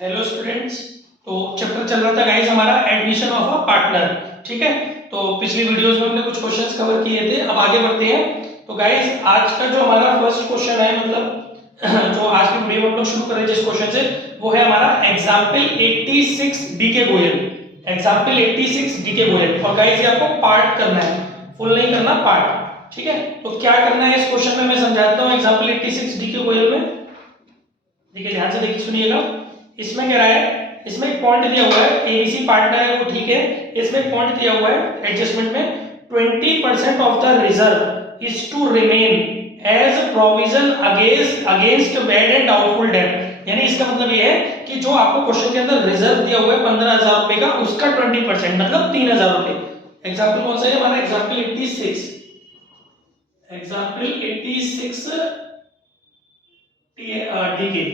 Hello students. तो chapter चल रहा था गाइस हमारा एडमिशन ऑफ अ पार्टनर। ठीक है, तो पिछली वीडियोस में हमने कुछ क्वेश्चंस कवर किए थे, अब आगे बढ़ते हैं। तो गाइस आज का जो हमारा फर्स्ट क्वेश्चन है, मतलब जो आज की वीडियो में हम लोग शुरू कर रहे हैं जिस क्वेश्चन से, वो है हमारा example 86 DK Goyal. Example 86 DK Goyal. और गाइस ये आपको पार्ट करना है, फुल नहीं करना, पार्ट। ठीक है, तो क्या करना है इस क्वेश्चन में मैं समझाता हूँ। एग्जाम्पल 86 डीके गोयल में देखिए, ध्यान से देखिए, सुनिएगा। इसमें कह रहा है, इसमें एक पॉइंट दिया हुआ है, एबीसी पार्टनर है वो, ठीक है। इसमें एक पॉइंट दिया हुआ है एडजस्टमेंट में, 20% of the reserve is to remain as provision against bad and doubtful debt. यानी इसका मतलब ये है कि जो आपको क्वेश्चन के अंदर रिजर्व दिया हुआ है 15,000 रुपए का, उसका 20% मतलब 3,000 रुपए। एग्जाम्पल कौन सा है हमारा? एग्जाम्पल 86। Example 86 DK.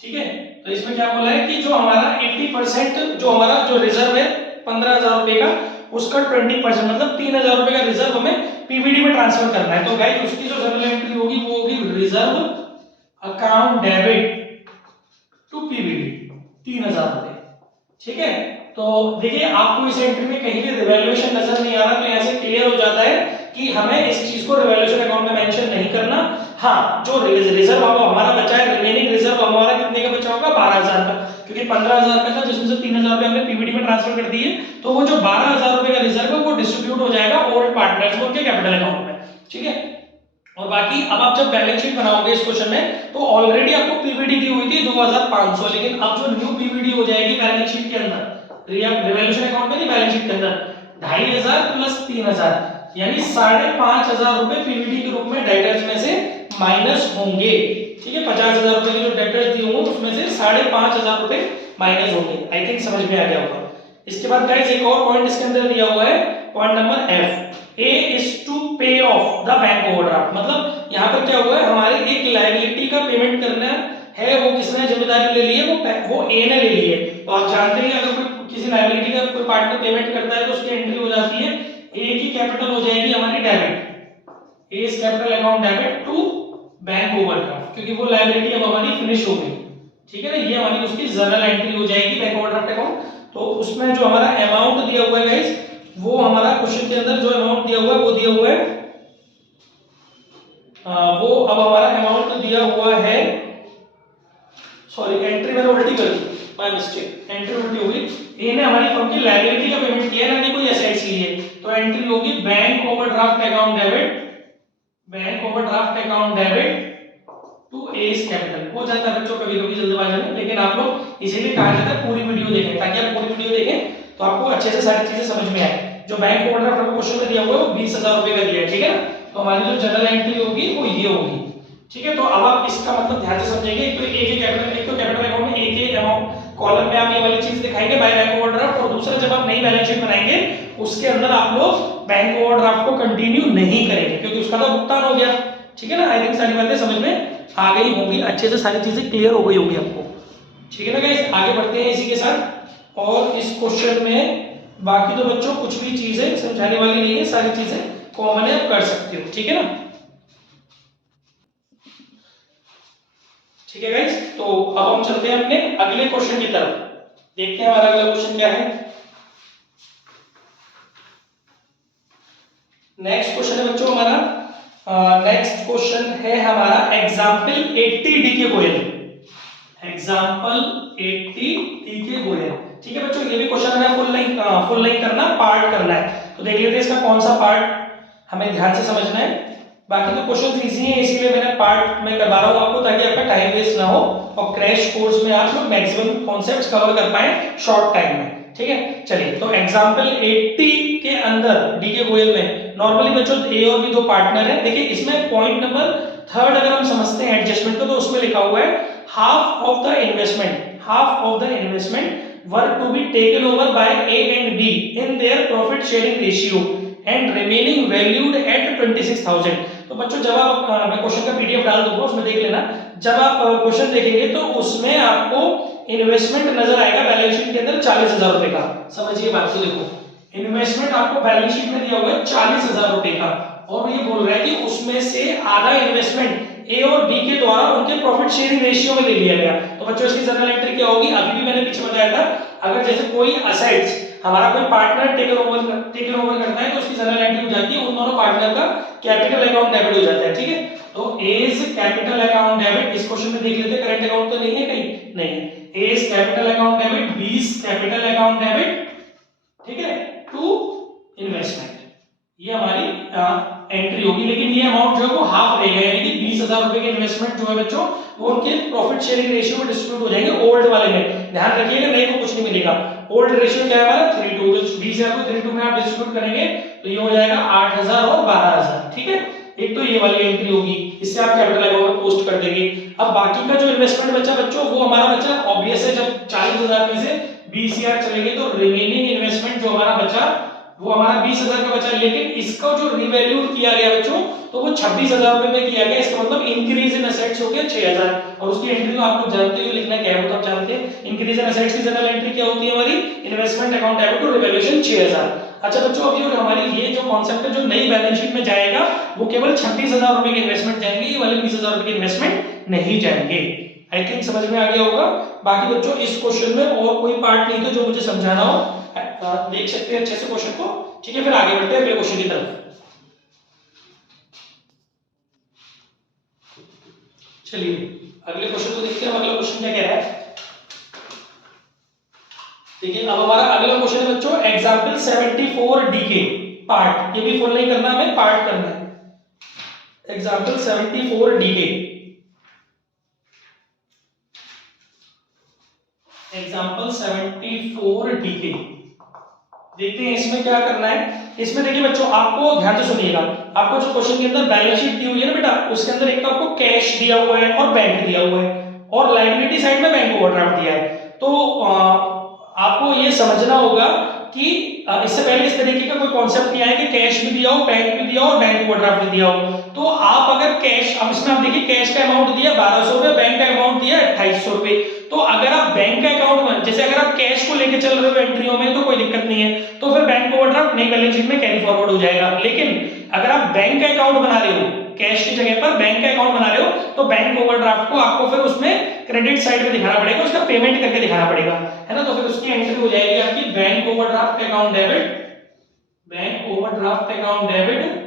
ठीक है, तो इसमें क्या बोला है कि जो हमारा 80% जो हमारा जो रिजर्व है 15,000 रुपए का, उसका 20% मतलब 3,000 रुपए का रिजर्व हमें पीवीडी में ट्रांसफर करना है। तो गाइस उसकी जो जर्नल एंट्री होगी वो होगी reserve account debit to PVD 3,000 रुपए। ठीक है, तो देखिए आपको इस एंट्री में कहीं भी रिवैल्यूएशन नजर नहीं आ रहा, तो यहाँ से क्लियर हो जाता है कि हमें इस चीज को रिवैल्यूएशन अकाउंट में मेंशन नहीं करना। हाँ, जो रिजर्व हमारा बचा है, रिमेनिंग रिजर्व हमारा कितने का बचा होगा? 12,000 का, क्योंकि 15,000 का था जिसमें से 3,000 रुपए हमने पीवीडी में ट्रांसफर कर दिए। तो वो जो 12,000 रुपए का रिजर्व है वो डिस्ट्रीब्यूट हो जाएगा ओल्ड पार्टनर्स को उनके कैपिटल अकाउंट में। ठीक है, और बाकी अब आप जब बैलेंस शीट बनाओगे इस क्वेश्चन में, तो ऑलरेडी आपको पीवीडी दी हुई थी 2,500, लेकिन अब जो न्यू पीवीडी हो जाएगी बैलेंस शीट के अंदर, रिवैल्यूएशन अकाउंट में नहीं, बैलेंस शीट के अंदर 2,500 प्लस 3,000 यानी 5,500 रुपए पीवीडी के रूप में डेटर्स में से माइनस होंगे। ठीक है, 50,000 रुपए के जो डेटर्स दिए होंगे उसमें से 5,500 रुपए माइनस होंगे। आई थिंक समझ में आ गया होगा। इसके बाद गाइस एक और पॉइंट इसके अंदर दिया हुआ है, point number F, A is to pay off the bank overdraft. मतलब यहाँ पर क्या हुआ है, हमारे एक लायबिलिटी का पेमेंट करना है, वो किसने जिम्मेदारी ले ली है? वो ए ने ले ली है। तो आप जानते हैं अगर कोई किसी लायबिलिटी का कोई पार्टनर पेमेंट करता है तो उसकी एंट्री हो जाती है, ए की कैपिटल हो जाएगी हमारी debit, A is capital account debit to bank overdraft, क्योंकि वो लायबिलिटी अब हमारी फिनिश हो गई। ठीक है ना, ये हमारी उसकी जर्नल एंट्री हो जाएगी बैंक ओवरड्राफ्ट अकाउंट। तो उसमें जो हमारा अमाउंट दिया हुआ है गाइस, वो हमारा क्वेश्चन के अंदर जो अमाउंट दिया हुआ है वो दिया हुआ है, वो अब हमारा अमाउंट दिया हुआ है, सॉरी एंट्री मैंने उल्टी कर दी, बाय मिस्टेक, एंट्री उल्टी होगी। ए ने हमारी फर्म की लायबिलिटी का पेमेंट किया ना कि कोई एसआईसी लिए, तो एंट्री होगी bank overdraft account debit, bank overdraft account debit to S capital. हो जाता है बच्चों कभी कभी जल्दबाजी में, लेकिन आप लोग इसीलिए कहा जाता है पूरी वीडियो देखें, ताकि आप पूरी वीडियो देखें तो आपको अच्छे से सारी चीजें समझ में आए। जो बैंक ओवरड्राफ्ट आपको क्वेश्चन में दिया हुआ है वो 20,000 रुपए का दिया है। ठीक है, तो हमारी जो जनरल एंट्री होगी वो ये होगी। ठीक है, तो अब आप इसका मतलब ध्यान से समझेंगे। एक तो ए के कैपिटल, एक तो कैपिटल अकाउंट में ए के अमाउंट कॉलम में आप ये वाली चीज दिखाएंगे बाय बैंक ओवरड्राफ्ट, और दूसरा जब आप नई बैलेंस शीट बनाएंगे उसके अंदर आप लोग बैंक ओवरड्राफ्ट को कंटिन्यू नहीं करेंगे, क्योंकि उसका तो भुगतान हो गया। ठीक है ना, आई थिंक सारी बातें समझ में आ गई होंगी, अच्छे से सारी चीजें क्लियर हो गई होंगी आपको। ठीक है ना गाइस, आगे बढ़ते हैं इसी के साथ। और इस क्वेश्चन में बाकी तो बच्चों कुछ भी चीजें समझाने वाली नहीं है, सारी चीजें कॉमन है, आप कर सकते हो। ठीक है ना, ठीक है गाइस, तो अब हम चलते हैं अपने अगले क्वेश्चन की तरफ। देखते हैं हमारा अगला क्वेश्चन क्या है। नेक्स्ट क्वेश्चन है बच्चों हमारा, नेक्स्ट क्वेश्चन है हमारा example 80 DK Goyal. Example 80 DK Goyal. ठीक है बच्चों, ये भी क्वेश्चन हमें फुल नहीं करना, पार्ट करना है। तो देख लेते हैं इसका कौन सा पार्ट हमें ध्यान से समझना है। बाकी तो क्वेश्चन इजी है, इसीलिए मैंने पार्ट में करवा रहा हूं आपको, ताकि आपका टाइम वेस्ट ना हो और क्रैश कोर्स में आप लोग मैक्सिमम कॉन्सेप्ट्स कवर कर पाए शॉर्ट टाइम में। ठीक है, चलिए, तो एग्जाम्पल 80 के अंदर डीके गोयल में नॉर्मली बच्चों ए और बी दो पार्टनर है। देखिए इसमें पॉइंट नंबर थर्ड अगर हम समझते हैं एडजस्टमेंट को, तो उसमें लिखा हुआ है half of the investment were to be taken over by A and B in their profit sharing ratio and remaining valued at 26,000। तो बच्चों जब आप, मैं क्वेश्चन का पीडीएफ डाल दूंगा उसमें देख लेना, जब आप क्वेश्चन देखेंगे तो उसमें आपको इन्वेस्टमेंट नजर आएगा बैलेंस शीट के अंदर 40,000 रुपए का। समझिए बात को, देखो इन्वेस्टमेंट आपको बैलेंस शीट में दिया हुआ है 40,000 रुपए का, और ये बोल रहा है कि उसमें से आधा इन्वेस्टमेंट ए और बी के द्वारा उनके प्रॉफिट शेयरिंग रेशियो में ले लिया गया। तो बच्चों इसकी जनरल एंट्री क्या होगी, अभी भी मैंने पीछे बताया था, अगर जैसे कोई असेट्स हमारा कोई पार्टनर टेक ओवर करता है तो उसकी जनरल एंट्री हो जाती है उन दोनों पार्टनर का कैपिटल अकाउंट डेबिट हो जाता है, ठीक है। तो एज कैपिटल अकाउंट डेबिट, इस क्वेश्चन में देख लेते हैं, करंट अकाउंट तो नहीं है कहीं, नहीं है। A's capital account debit, B's capital account debit, ठीक है, टू इन्वेस्टमेंट, ये हमारी एंट्री होगी। लेकिन ये अमाउंट जो है वो हाफ रहेगा, यानी कि 20,000 रुपए के इन्वेस्टमेंट जो है बच्चों वो उनके प्रॉफिट शेयरिंग रेशियो में डिस्ट्रीब्यूट हो जाएंगे ओल्ड वाले में। ध्यान रखिएगा, नए को कुछ नहीं मिलेगा। ओल्ड रेशियो क्या है हमारा 3:2, तो 20,000 को 3:2 में आप डिस्ट्रीब्यूट करेंगे तो ये हो जाएगा 8,000 और 12,000, ठीक है। एक तो ये वाली एंट्री होगी, इससे आप कैपिटल अकाउंट में पोस्ट कर देंगे। अब बाकी का जो इन्वेस्टमेंट बचा बच्चों वो हमारा बचा, ऑब्वियस है जब 40,000 में से 20,000 चले गए तो रिमेनिंग इन्वेस्टमेंट जो हमारा बचा वो हमारा 20,000 का बचा। लेकिन इसका जो रिवैल्यू किया गया बच्चों तो वो 26,000 रुपए में किया गया, इसका मतलब इंक्रीज इन एसेट्स हो गया 6,000। और उसकी एंट्री तो आप लोग जानते हो, लिखना क्या है वो तो आप जानते हैं। इंक्रीज इन एसेट्स की जनरल एंट्री क्या होती है हमारी, investment account debit to revaluation 6,000। अच्छा बच्चों, अभी जो हमारी ये जो कॉन्सेप्ट है जो नई बैलेंस शीट में जाएगा वो केवल 26,000 रुपए के इन्वेस्टमेंट जाएंगे, ये वाले 20,000 रुपए के इन्वेस्टमेंट नहीं जाएंगे। आई थिंक समझ में आ गया होगा। बाकी बच्चों इस क्वेश्चन में और कोई पार्ट नहीं था जो मुझे समझाना हो, देख सकते हैं अच्छे से क्वेश्चन को, ठीक है। फिर आगे बढ़ते हैं अगले क्वेश्चन की तरफ। चलिए अगले क्वेश्चन को देखते हैं, अगला क्वेश्चन क्या कह रहा है। देखिए अब हमारा अगला क्वेश्चन है बच्चों एग्जांपल 74 डीके पार्ट, ये भी फुल नहीं करना, हमें पार्ट करना है। एग्जांपल 74 डीके, एग्जांपल 74 डीके, देखते हैं इसमें क्या करना है। इसमें देखिए बच्चों आपको ध्यान से सुनिएगा, आपको जो क्वेश्चन के अंदर बैलेंस शीट दी हुई है ना बेटा, उसके अंदर एक तो आपको कैश दिया हुआ है और बैंक दिया हुआ है और लायबिलिटी साइड में बैंक ओवरड्राफ्ट दिया है। तो आपको ये समझना होगा कि इससे पहले इस तरीके का कोई कॉन्सेप्ट नहीं आया कि कैश भी दिया हो, बैंक भी दिया हो और बैंक ओवरड्राफ्ट भी दिया हो। तो आप अगर कैश, अब इसमें आप देखिए कैश का अमाउंट दिया 1,200 रुपए, बैंक का अमाउंट दिया 2,800 रुपए। तो अगर आप बैंक का अकाउंट में, जैसे अगर आप कैश को लेके चल रहे हो एंट्रियों में तो कोई दिक्कत नहीं है, तो फिर बैंक ओवरड्राफ्ट नई बैलेंस शीट में कैरी फॉरवर्ड हो जाएगा। लेकिन अगर आप बैंक का अकाउंट बना रहे हो, कैश की जगह पर बैंक का अकाउंट बना रहे हो, तो बैंक ओवरड्राफ्ट को आपको फिर उसमें क्रेडिट साइड में दिखाना पड़ेगा, उसका पेमेंट करके दिखाना पड़ेगा, है ना। तो फिर उसकी एंट्री हो जाएगी आपकी bank overdraft account debit, bank overdraft account debit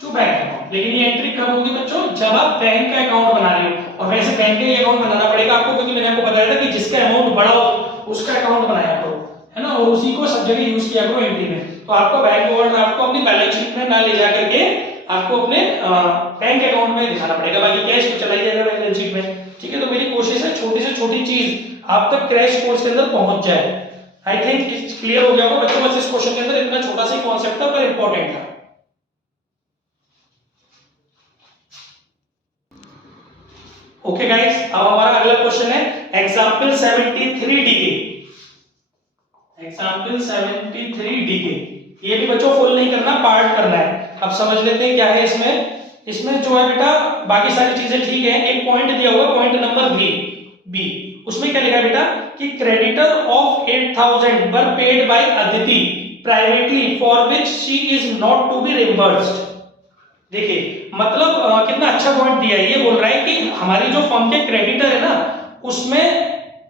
to bank account. लेकिन ये एंट्री कब होगी बच्चों, जब आप बैंक का अकाउंट बना रहे हो। और वैसे बैंक का अकाउंट बनाना पड़ेगा आपको, क्योंकि मैंने आपको बताया था कि जिसका अमाउंट बड़ा हो उसका अकाउंट बनाया करो, है ना, और उसी को सब जगह यूज किया करो एंट्री में। तो आपको बैंक ओवरड्राफ्ट को अपनी बैलेंस शीट में ना ले जा करके आपको अपने बैंक अकाउंट में दिखाना पड़ेगा, बाकी कैश तो चला ही जाएगा बैलेंस शीट में, ठीक है। तो मेरी कोशिश है छोटी से छोटी चीज आप तक क्रैश कोर्स के अंदर पहुंच जाए। आई थिंक क्लियर हो गया होगा बच्चों, बस इस क्वेश्चन के अंदर इतना छोटा सा कॉन्सेप्ट था पर इंपॉर्टेंट था। ओके गाइस, अब हमारा अगला क्वेश्चन है एग्जांपल 73 डीके, एग्जांपल 73 डीके। ये भी बच्चों फुल नहीं करना, पार्ट करना है। अब समझ लेते हैं क्या है इसमें। इसमें जो है बेटा बाकी सारी चीजें ठीक है, एक पॉइंट दिया हुआ पॉइंट नंबर बी, उसमें क्या लिखा है बेटा कि creditor of 8,000 were paid by Aditi privately for which she is not to be reimbursed. देखिए मतलब कितना अच्छा पॉइंट दिया है। ये बोल रहा है कि हमारी जो फर्म के क्रेडिटर है ना उसमें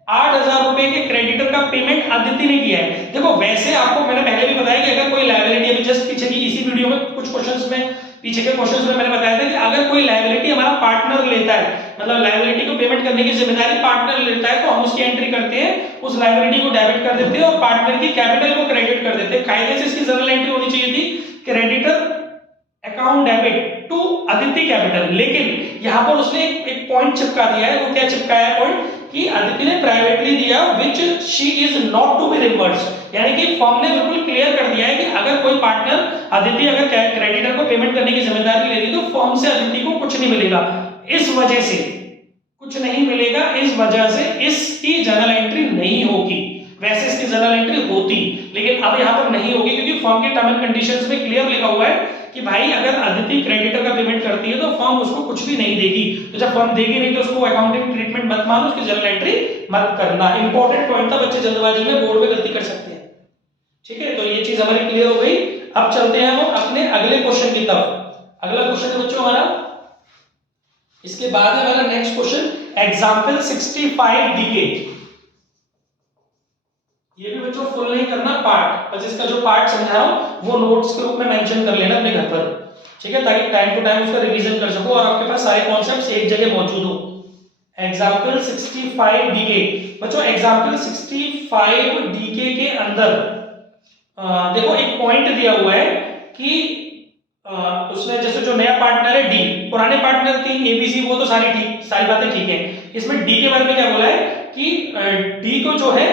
8,000 रुपए के क्रेडिटर का पेमेंट अदिति ने किया है। देखो वैसे आपको मैंने पहले भी बताया कि अगर कोई लायबिलिटी, अभी जस्ट पीछे की इसी वीडियो में कुछ क्वेश्चंस में, पीछे के क्वेश्चंस में मैंने बताया था कि अगर कोई लायबिलिटी हमारा पार्टनर लेता है, मतलब लायबिलिटी को पेमेंट करने की जिम्मेदारी पार्टनर लेता है, तो हम उसकी एंट्री करते हैं, उस लायबिलिटी को डेबिट कर देते हैं और पार्टनर की कैपिटल को क्रेडिट कर देते हैं। कायदे से इसकी जनरल एंट्री होनी चाहिए थी creditor account debit to Aditi capital. लेकिन यहां पर उसने एक पॉइंट चिपका दिया है। वो क्या चिपकाया है पॉइंट कि अदिति ने प्राइवेटली दिया which she is not to be reimbursed, यानी कि फर्म ने बिल्कुल क्लियर कर दिया है कि अगर कोई पार्टनर अदिति अगर क्रेडिटर को पेमेंट करने की जिम्मेदारी ले रही तो फर्म से अदिति को कुछ नहीं मिलेगा। इस वजह से कुछ नहीं मिलेगा, इस वजह से इसकी जनरल एंट्री नहीं होगी। वैसे इसकी जनरल एंट्री होती, लेकिन अब यहां पर नहीं होगी क्योंकि फर्म के टर्म एंड कंडीशंस में क्लियर लिखा हुआ है कि भाई अगर अदिति क्रेडिटर का पेमेंट करती है तो फर्म उसको कुछ भी नहीं देगी। तो जब फर्म देगी नहीं तो उसको अकाउंटिंग ट्रीटमेंट मत मानो, उसकी जनरल एंट्री मत करना। इंपॉर्टेंट पॉइंट था, बच्चे जल्दबाजी में बोर्ड में गलती कर सकते हैं, ठीक है। तो ये चीज हमारी क्लियर हो गई। अब चलते हैं हम अपने अगले क्वेश्चन की तरफ। अगला क्वेश्चन है बच्चों हमारा इसके बाद है हमारा नेक्स्ट क्वेश्चन एग्जाम्पल 65 डीके। ये भी बच्चों फुल नहीं करना, पार्ट, बस इसका जो पार्ट समझा रहा हूं वो नोट्स के रूप में मेंशन कर लेना अपने घर पर, ठीक है, ताकि टाइम टू टाइम उसका रिवीजन कर सको और आपके पास सारे कॉन्सेप्ट्स एक जगह मौजूद हो। एग्जाम्पल 65 डीके बच्चों, एग्जाम्पल 65 डीके के अंदर देखो एक पॉइंट दिया हुआ है कि उसने जैसे जो नया पार्टनर है डी, पुराने पार्टनर थी एबीसी, वो तो सारी ठीक, सारी बातें ठीक है। इसमें डी के बारे में क्या बोला है कि डी को जो है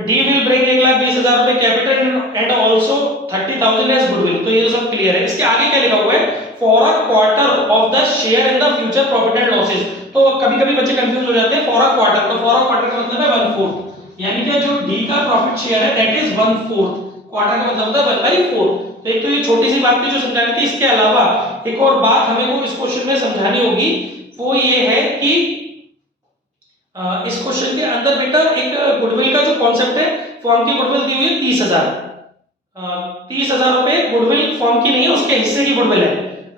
डी विल ब्रिंग 1,20,000 रुपए capital and also 30,000 as goodwill, तो ये सब क्लियर है। इसके आगे क्या लिखा हुआ है, for a quarter of the share in the future profit and losses. तो कभी-कभी बच्चे कंफ्यूज हो जाते हैं, फॉर अ क्वार्टर, तो फॉर अ क्वार्टर का मतलब है 1/4, यानी कि जो डी का प्रॉफिट शेयर है दैट इज 1/4, क्वार्टर का मतलब होता है 1/4। तो एक तो ये छोटी सी बात थी जो समझानी थी। इसके अलावा एक और बात हमें को इस क्वेश्चन में समझानी होगी, वो ये है कि इस क्वेश्चन के अंदर बेटा एक गुडविल का जो कॉन्सेप्ट है, फर्म की गुडविल दी हुई है 30,000, 30,000 रुपए गुडविल फर्म की नहीं है, उसके हिस्से की गुडविल है।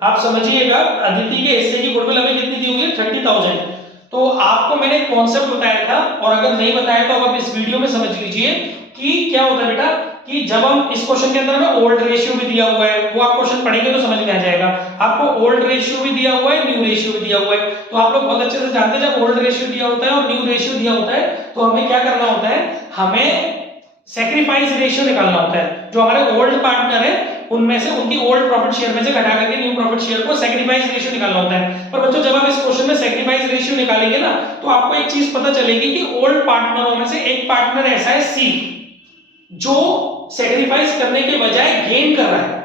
आप समझिएगा अदिति के हिस्से की गुडविल हमें कितनी दी हुई है 30,000। तो आपको मैंने एक कॉन्सेप्ट बताया था, और अगर नहीं बताया तो आप इस वीडियो में समझ लीजिए कि क्या होता है बेटा, कि जब हम इस क्वेश्चन के अंदर में ओल्ड रेशियो भी दिया हुआ है, वो आप क्वेश्चन पढ़ेंगे तो समझ में आ जाएगा। आपको ओल्ड रेशियो भी दिया हुआ है, न्यू रेशियो भी दिया हुआ है, तो आप लोग बहुत अच्छे से जानते हैं जब ओल्ड रेशियो दिया होता है और न्यू रेशियो दिया होता है तो हमें क्या करना होता है, हमें सैक्रिफाइस रेशियो निकालना होता है। जो हमारे ओल्ड पार्टनर है उनमें से उनकी ओल्ड प्रॉफिट शेयर में से घटा करके न्यू प्रॉफिट शेयर को सैक्रिफाइस रेशियो निकालना होता है। पर बच्चों जब आप इस क्वेश्चन में सैक्रिफाइस रेशियो निकालेंगे ना, तो आपको एक चीज पता चलेगी कि ओल्ड पार्टनरों में से एक पार्टनर ऐसा है सी, जो सैक्रिफाइस करने के बजाय गेन कर रहा है,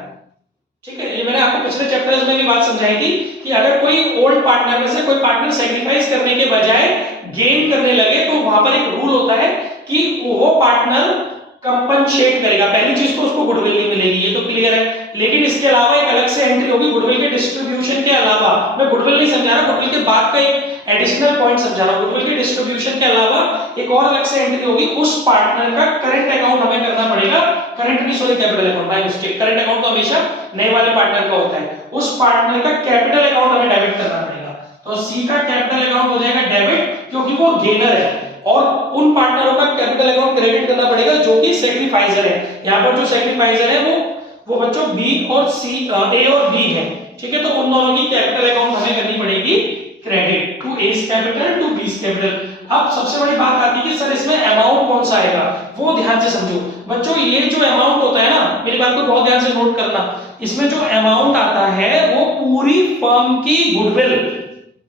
ठीक है। ये मैंने आपको पिछले चैप्टर्स में भी बात समझाई थी कि अगर कोई ओल्ड पार्टनर में से कोई पार्टनर सैक्रिफाइस करने के बजाय गेन करने लगे तो वहां पर एक रूल होता है कि वो पार्टनर कंपनसेट करेगा। पहली चीज तो उसको गुडविल नहीं मिलेगी, ये तो क्लियर है, लेकिन इसके अलावा एक अलग से एंट्री होगी गुडविल के डिस्ट्रीब्यूशन के अलावा। मैं गुडविल नहीं समझा रहा, गुडविल के बाद का एक एडिशनल पॉइंट समझा रहा हूं। गुडविल के डिस्ट्रीब्यूशन के अलावा एक और अलग से एंट्री होगी, उस पार्टनर का करंट अकाउंट हमें करना पड़ेगा, करंट नहीं sorry capital account, by mistake, current account तो हमेशा नए वाले पार्टनर का होता है, उस पार्टनर का कैपिटल अकाउंट हमें डेबिट करना पड़ेगा। तो सी का कैपिटल अकाउंट हो जाएगा डेबिट, क्योंकि वो गेनर है, और उन पार्टनरों का कैपिटल अकाउंट क्रेडिट करना पड़ेगा जो कि सैक्रिफाइजर है। यहां पर जो सैक्रिफाइजर है वो बच्चों बी और सी, ए और बी है, ठीक है। तो उन दोनों की कैपिटल अकाउंट हमें करनी पड़ेगी credit, to S capital to B's capital. अब सबसे बड़ी बात आती है कि सर इसमें अमाउंट कौन सा आएगा, वो ध्यान से समझो बच्चों। ये जो अमाउंट होता है ना, मेरी बात को बहुत ध्यान से नोट करना, इसमें जो अमाउंट आता है वो पूरी फर्म की गुडविल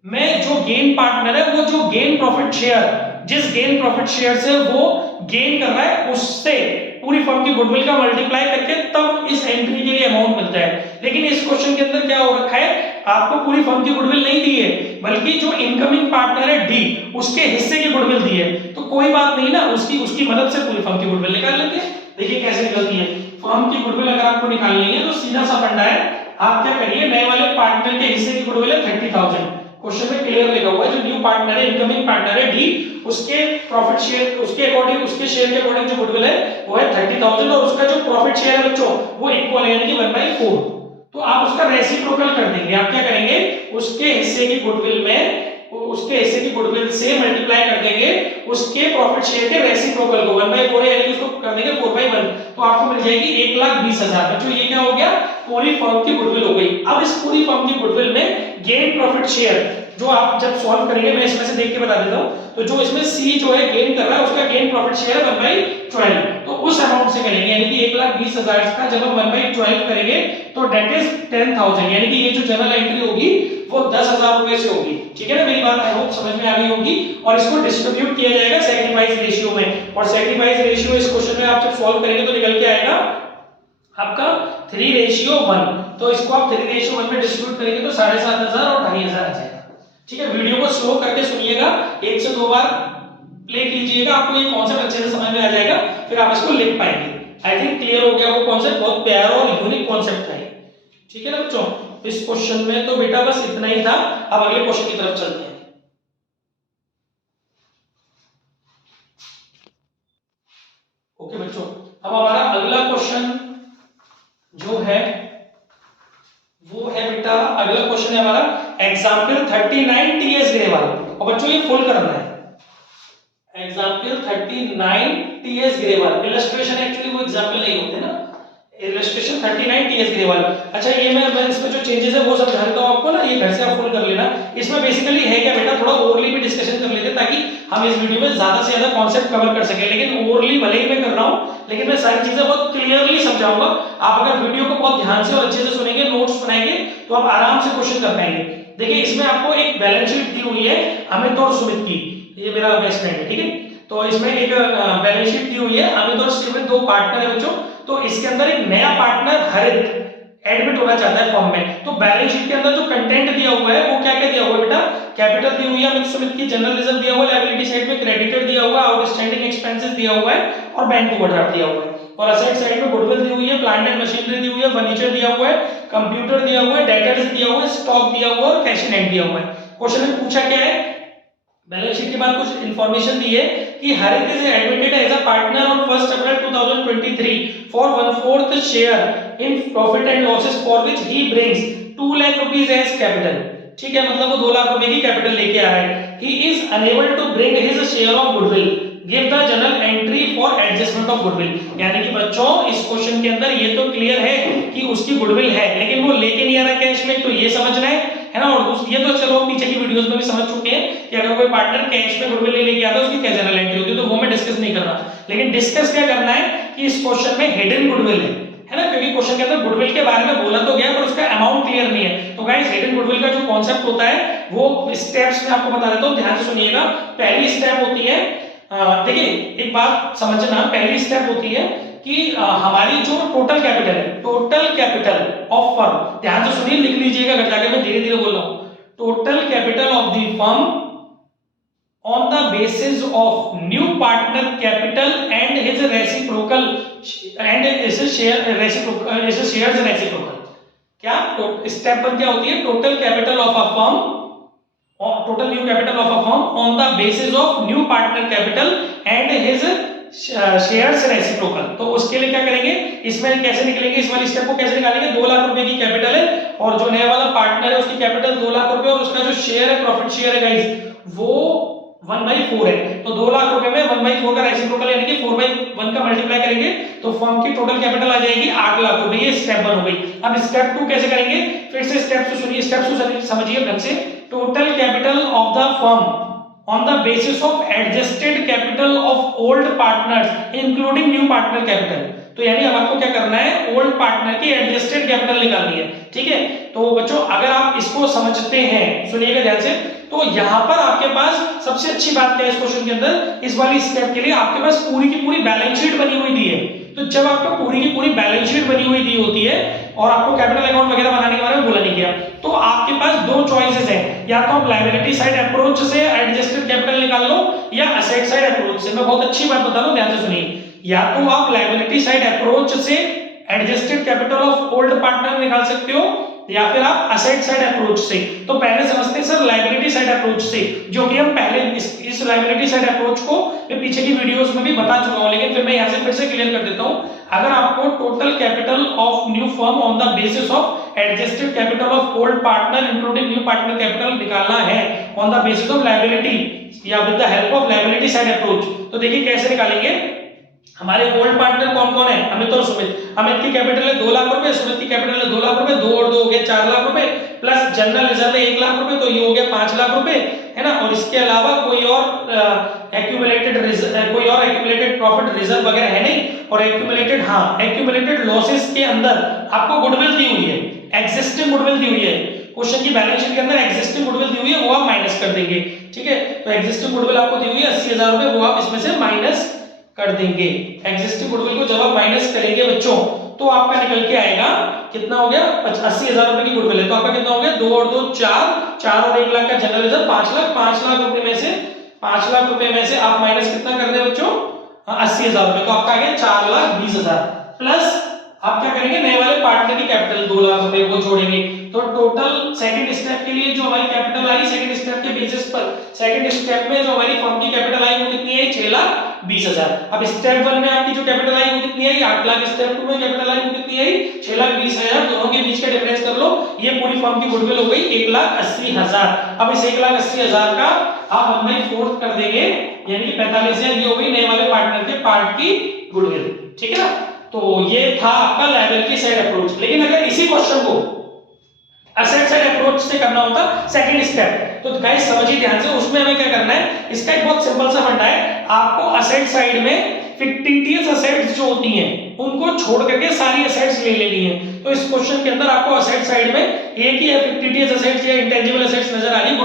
में जो गेन पार्टनर है, वो जो गेन प्रॉफिट शेयर, जिस गेन प्रॉफिट शेयर से वो गेन कर रहा है, उससे पूरी फर्म की गुडविल का मल्टीप्लाई करके तब इस एंट्री के लिए अमाउंट मिलता है। लेकिन इस क्वेश्चन के अंदर क्या हो रखा है, आपको पूरी फर्म की गुडविल नहीं दी है, बल्कि जो इनकमिंग पार्टनर है डी, उसके हिस्से की गुडविल दी है। तो कोई बात नहीं ना, उसकी मदद से पूरी फर्म की गुडविल निकाल लेते हैं। देखिए कैसे निकलती है फर्म की गुडविल। अगर आपको निकालनी है तो सीधा सा फंडा है, आप क्या करिए, नए वाले पार्टनर के हिस्से की गुडविल है 30,000, क्वेश्चन में क्लियर लिखा हुआ है, जो न्यू पार्टनर है, इनकमिंग पार्टनर है डी, उसके प्रॉफिट शेयर, उसके अकॉर्डिंग, उसके शेयर के अकॉर्डिंग जो गुडविल है वो है 30,000, और उसका जो प्रॉफिट शेयर है बच्चों वो इक्वल है, यानी कि 1/4। तो आप उसका रेसिप्रोकल कर देंगे। आप क्या करेंगे, उसके हिस्से की गुडविल में, उसके हिस्से की गुडविल से मल्टीप्लाई कर देंगे उसके प्रॉफिट शेयर के रेसिप्रोकल को, 1/4 है, यानी कि उसको कर देंगे 4/1, तो आपको मिल जाएगी 1,20,000। बच्चों ये क्या हो गया, पूरी फर्म की गुडविल हो गई। अब इस पूरी फर्म की गुडविल में गेन प्रॉफिट शेयर, जो आप जब सॉल्व करेंगे, मैं इसमें से देख के बता देता हूं, तो जो इसमें सी जो है गेन कर रहा है, उसका गेन प्रॉफिट शेयर है 1/12, तो उस अमाउंट से करेंगे, यानी कि 1,20,000 का जब हम 1/12 करेंगे तो दैट इज 10,000, यानी कि ये जो जनरल एंट्री होगी वो 10,000 रुपए से होगी, ठीक है ना। मेरी बात आई होप समझ में आ गई होगी। और इसको डिस्ट्रीब्यूट किया जाएगा सैक्रिफाइस रेशियो में, और सैक्रिफाइस रेशियो इस क्वेश्चन में आप जब सॉल्व करेंगे तो निकल के आएगा आपका 3:1, तो इसको आप 3:1 में डिस्ट्रीब्यूट करेंगे तो 7,500 और 2,500 आ जाएगा, ठीक है। वीडियो को स्लो करके सुनिएगा, 1 से 2 बार प्ले कीजिएगा, आपको ये कॉन्सेप्ट अच्छे से समझ में आ जाएगा, फिर आप इसको लिख पाएंगे। आई थिंक क्लियर हो गया वो कॉन्सेप्ट, बहुत प्यारा और यूनिक कॉन्सेप्ट था, ठीक है ना बच्चों। इस क्वेश्चन में तो बेटा बस इतना ही था। अब अगले क्वेश्चन की तरफ चलते हैं। ओके बच्चों, अब हमारा अगला क्वेश्चन जो है वो है बेटा, अगला क्वेश्चन है हमारा एग्जाम्पल 39 टी और बच्चों ये फुल करना है। Example 39 TS Grewal, illustration actually वो एग्जाम्पल नहीं होते ना, इलस्ट्रेशन 39 टीएस ग्रेवाल। अच्छा ये मैं इसमें जो चेंजेस है वो समझा देता हूं आपको ना, ये घर से आप फुल कर लेना। इसमें बेसिकली है क्या बेटा, थोड़ा ओरली भी डिस्कशन कर लेते ताकि हम इस वीडियो में ज्यादा से ज्यादा कॉन्सेप्ट कवर कर सके। लेकिन ओरली भले ही मैं कर रहा हूं, लेकिन मैं सारी चीजें बहुत क्लियरली समझाऊंगा। आप अगर वीडियो को बहुत ध्यान से और अच्छे से सुनेंगे, नोट्स बनाएंगे, तो आप आराम से क्वेश्चन कर पाएंगे। देखिए इसमें आपको एक बैलेंस शीट दी हुई है अमित और सुमित की, ये मेरा बेस्ट फ्रेंड है, ठीक है। तो इसमें एक बैलेंस शीट दी हुई है, अमित और सुमित दो पार्टनर है बच्चों। तो इसके अंदर एक नया पार्टनर हरित एडमिट होना चाहता है फर्म में। तो बैलेंस शीट के अंदर जो कंटेंट दिया हुआ है वो क्या क्या दिया हुआ है बेटा, कैपिटल दी हुई है अमित सुमित की, जनरल रिजर्व दिया हुआ है, लायबिलिटी साइड में क्रेडिटर दिया हुआ है, आउटस्टैंडिंग एक्सपेंसेस दिया हुआ है और बैंक ओवरड्राफ्ट दिया हुआ है। और असेट साइड में गुडविल दी हुई है, प्लांट एंड मशीनरी दी हुई है, फर्नीचर दिया हुआ है, कंप्यूटर दिया हुआ है, डेटर्स दिया हुआ है, स्टॉक दिया हुआ है और कैश इन हैंड दिया हुआ है। क्वेश्चन में पूछा क्या है, बैलेंस शीट के बाद कुछ इंफॉर्मेशन दी है कि Harit is admitted as a partner on 1 April 2023 for 1/4 share in profit and losses for which he brings 2 lakh rupees as capital. ठीक है, मतलब वो 2 लाख रुपए की कैपिटल लेके आ रहा है। He is unable to bring his share of goodwill, give the general entry for adjustment of goodwill. यानी कि बच्चों इस क्वेश्चन के अंदर ये तो क्लियर है कि उसकी गुडविल है, लेकिन वो लेके नहीं आ रहा कैश में, तो ये समझना है ना। और ये तो चलो पीछे की वीडियोस में भी समझ चुके हैं कि अगर कोई पार्टनर कैश में गुडविल नहीं लेके आता उसकी क्या जनरल एंट्री होती है, तो वो मैं डिस्कस नहीं कर रहा। लेकिन डिस्कस क्या करना है कि इस क्वेश्चन में हिडन गुडविल है ना, क्योंकि क्वेश्चन के अंदर गुडविल के बारे में बोला तो गया पर उसका अमाउंट क्लियर नहीं है। तो गाइस हिडन गुडविल का जो कॉन्सेप्ट होता है वो स्टेप्स में आपको बता देता हूं, ध्यान से सुनिएगा। पहली स्टेप होती है, देखिए एक बात समझना, पहली स्टेप होती है कि हमारी जो टोटल कैपिटल है, टोटल कैपिटल ऑफ फर्म, ध्यान से सुनिए, लिख लीजिएगा घर जाके, मैं धीरे धीरे बोल रहा हूं। Total capital of the firm on the basis of new partner capital and his reciprocal and his share reciprocal, his shares reciprocal। क्या स्टेप पर क्या होती है, total capital of a firm, total new capital of a firm on the basis of new partner capital and his shares reciprocal. तो उसके लिए क्या करेंगे, इसमें कैसे निकलेंगे, इस वाली स्टेप को कैसे निकालेंगे, 2 लाख रुपए की कैपिटल है और जो नया वाला पार्टनर है उसकी कैपिटल 2 लाख रुपए और उसका जो शेयर है, प्रॉफिट शेयर है गाइस, वो 1/4 है। तो 2 लाख रुपए में 1/4 का रेसिप्रोकल यानी कि 4/1 का मल्टीप्लाई करेंगे तो फर्म की टोटल कैपिटल आ जाएगी 8 लाख रुपए। ये स्टेप 1 हो गई। अब स्टेप 2 कैसे करेंगे, फिर से स्टेप से सुनिए, स्टेप 2 समझिए ढंग से। Total capital of the firm on the basis of adjusted capital of old partners including new partner capital। तो यानी अब आपको क्या करना है, ओल्ड पार्टनर की एडजस्टेड कैपिटल निकालनी है। ठीक है, तो बच्चों अगर आप इसको समझते हैं, सुनिएगा ध्यान से, तो यहां पर आपके पास सबसे अच्छी बात क्या है इस क्वेश्चन के अंदर, इस वाली स्टेप के लिए आपके पास पूरी की पूरी बैलेंस शीट बनी हुई दी है। तो जब आपको पूरी की पूरी बैलेंस शीट बनी हुई दी होती है और आपको कैपिटल अकाउंट वगैरह बनाने के बारे में बोला नहीं गया, तो आपके पास 2 चॉइसेस हैं, या तो आप लायबिलिटी साइड अप्रोच से एडजस्टेड कैपिटल निकाल लो या असेट साइड अप्रोच से। मैं बहुत अच्छी बात बता रहा हूं, ध्यान से सुनिए। या तो आप लायबिलिटी साइड अप्रोच से adjusted capital of old partner निकाल सकते हो या फिर आप असेट साइड अप्रोच से। तो पहले समझते हैं सर लायबिलिटी साइड अप्रोच से, जो कि हम पहले इस लायबिलिटी साइड अप्रोच को मैं पीछे की वीडियोस में भी बता चुका हूं, लेकिन फिर मैं यहां से फिर से क्लियर कर देता हूं। अगर आपको total capital of new firm on the basis of adjusted capital of old partner including new partner capital निकालना है on the basis of liability या with the help of liability side approach, तो देखिए कैसे निकालेंगे। हमारे ओल्ड पार्टनर कौन कौन है, अमित और सुमित। अमित की कैपिटल है 2 लाख रुपए, सुमित की कैपिटल है 2 लाख रुपए, 2 और 2 हो गए 4 लाख रुपए, प्लस जनरल रिजर्व है 1 लाख रुपए, तो ये हो गया 5 लाख रुपए, है ना। और इसके अलावा कोई और एक्यूमुलेटेड प्रॉफिट रिजर्व वगैरह है नहीं, और एक्यूमुलेटेड लॉसेस के अंदर आपको गुडविल दी हुई है, एग्जिस्टिंग गुडविल दी हुई है। क्वेश्चन की बैलेंस शीट के अंदर एग्जिस्टिंग गुडविल दी हुई है, वो आप माइनस कर देंगे। ठीक है, तो एग्जिस्टिंग गुडविल आपको दी हुई है 80,000 रुपए, वो आप इसमें से माइनस कर देंगे। एग्जिस्टिंग गुडविल को जब आप माइनस करेंगे बच्चों, तो आपका निकल के आएगा कितना हो गया, 80,000 रुपए की गुडविल है, तो आपका कितना हो गया, 2 और 2 4 और 1 लाख का जनरल रिजर्व 5 लाख। 5 लाख रुपए में से आप माइनस कितना कर रहे बच्चों, 80,000 रुपए, तो आपका आ गया 4,20,000। प्लस आप क्या करेंगे, नए वाले पार्टनर की कैपिटल 2 लाख रुपए वो जोड़ेंगे। तो टोटल सेकंड स्टेप के लिए जो हमारी कैपिटल आई, सेकंड स्टेप के बेसिस पर सेकंड स्टेप में जो हमारी फर्म की कैपिटल आई वो कितनी आई, 6,20,000। अब स्टेप 1 में आपकी जो कैपिटल आई वो कितनी आई, 8 लाख। स्टेप 2 में कैपिटल आई वो कितनी आई, 6,20,000। दोनों के बीच का डिफरेंस कर लो, ये पूरी फर्म की गुडविल हो गई 1,80,000। अब इस 1,80,000 का आप 1/4 कर देंगे, यानी कि 45,000 ये हो गई नए वाले पार्टनर के पार्ट की गुडविल, ठीक है ना। तो ये था आपका लायबिलिटी साइड अप्रोच। लेकिन अगर इसी क्वेश्चन को असेट साइड अप्रोच से करना होता सेकंड स्टेप, तो गाइस समझिए ध्यान से, उसमें हमें क्या करना है, इसका एक बहुत सिंपल सा फंडा है। आपको असेट साइड में फिक्टिटियस असेट्स जो होती हैं उनको छोड़ करके सारी असेट्स ले लेनी है। तो इस क्वेश्चन के अंदर आपको असेट साइड में एक ही फिक्टिटियस असेट्स या इंटेंजिबल असेट्स नजर आ रही है,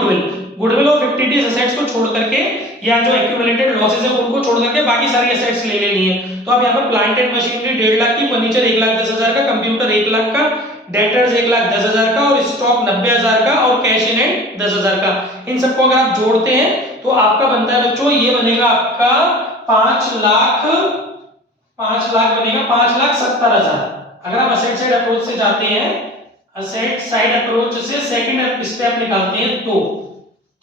गुडविल और फिक्टिटियस असेट्स को छोड़ करके या जो एक्यूमुलेटेड लॉसेस है उनको छोड़ करके बाकी सारी असेट्स ले लेनी है। तो अब यहाँ पर प्लांट एंड मशीनरी 1.5 लाख की, फर्नीचर 1,10,000 का, कंप्यूटर 1 लाख का, डेटर्स 1,10,000 का और स्टॉक 90,000 का और कैश इन हैंड 10,000 का। इन सबको अगर आप जोड़ते हैं तो आपका बनता है बच्चों, ये बनेगा आपका 5 लाख बनेगा 5,70,000। अगर आप असेट साइड अप्रोच से जाते हैं, असेट साइड अप्रोच से सेकंड स्टेप निकालते हैं तो,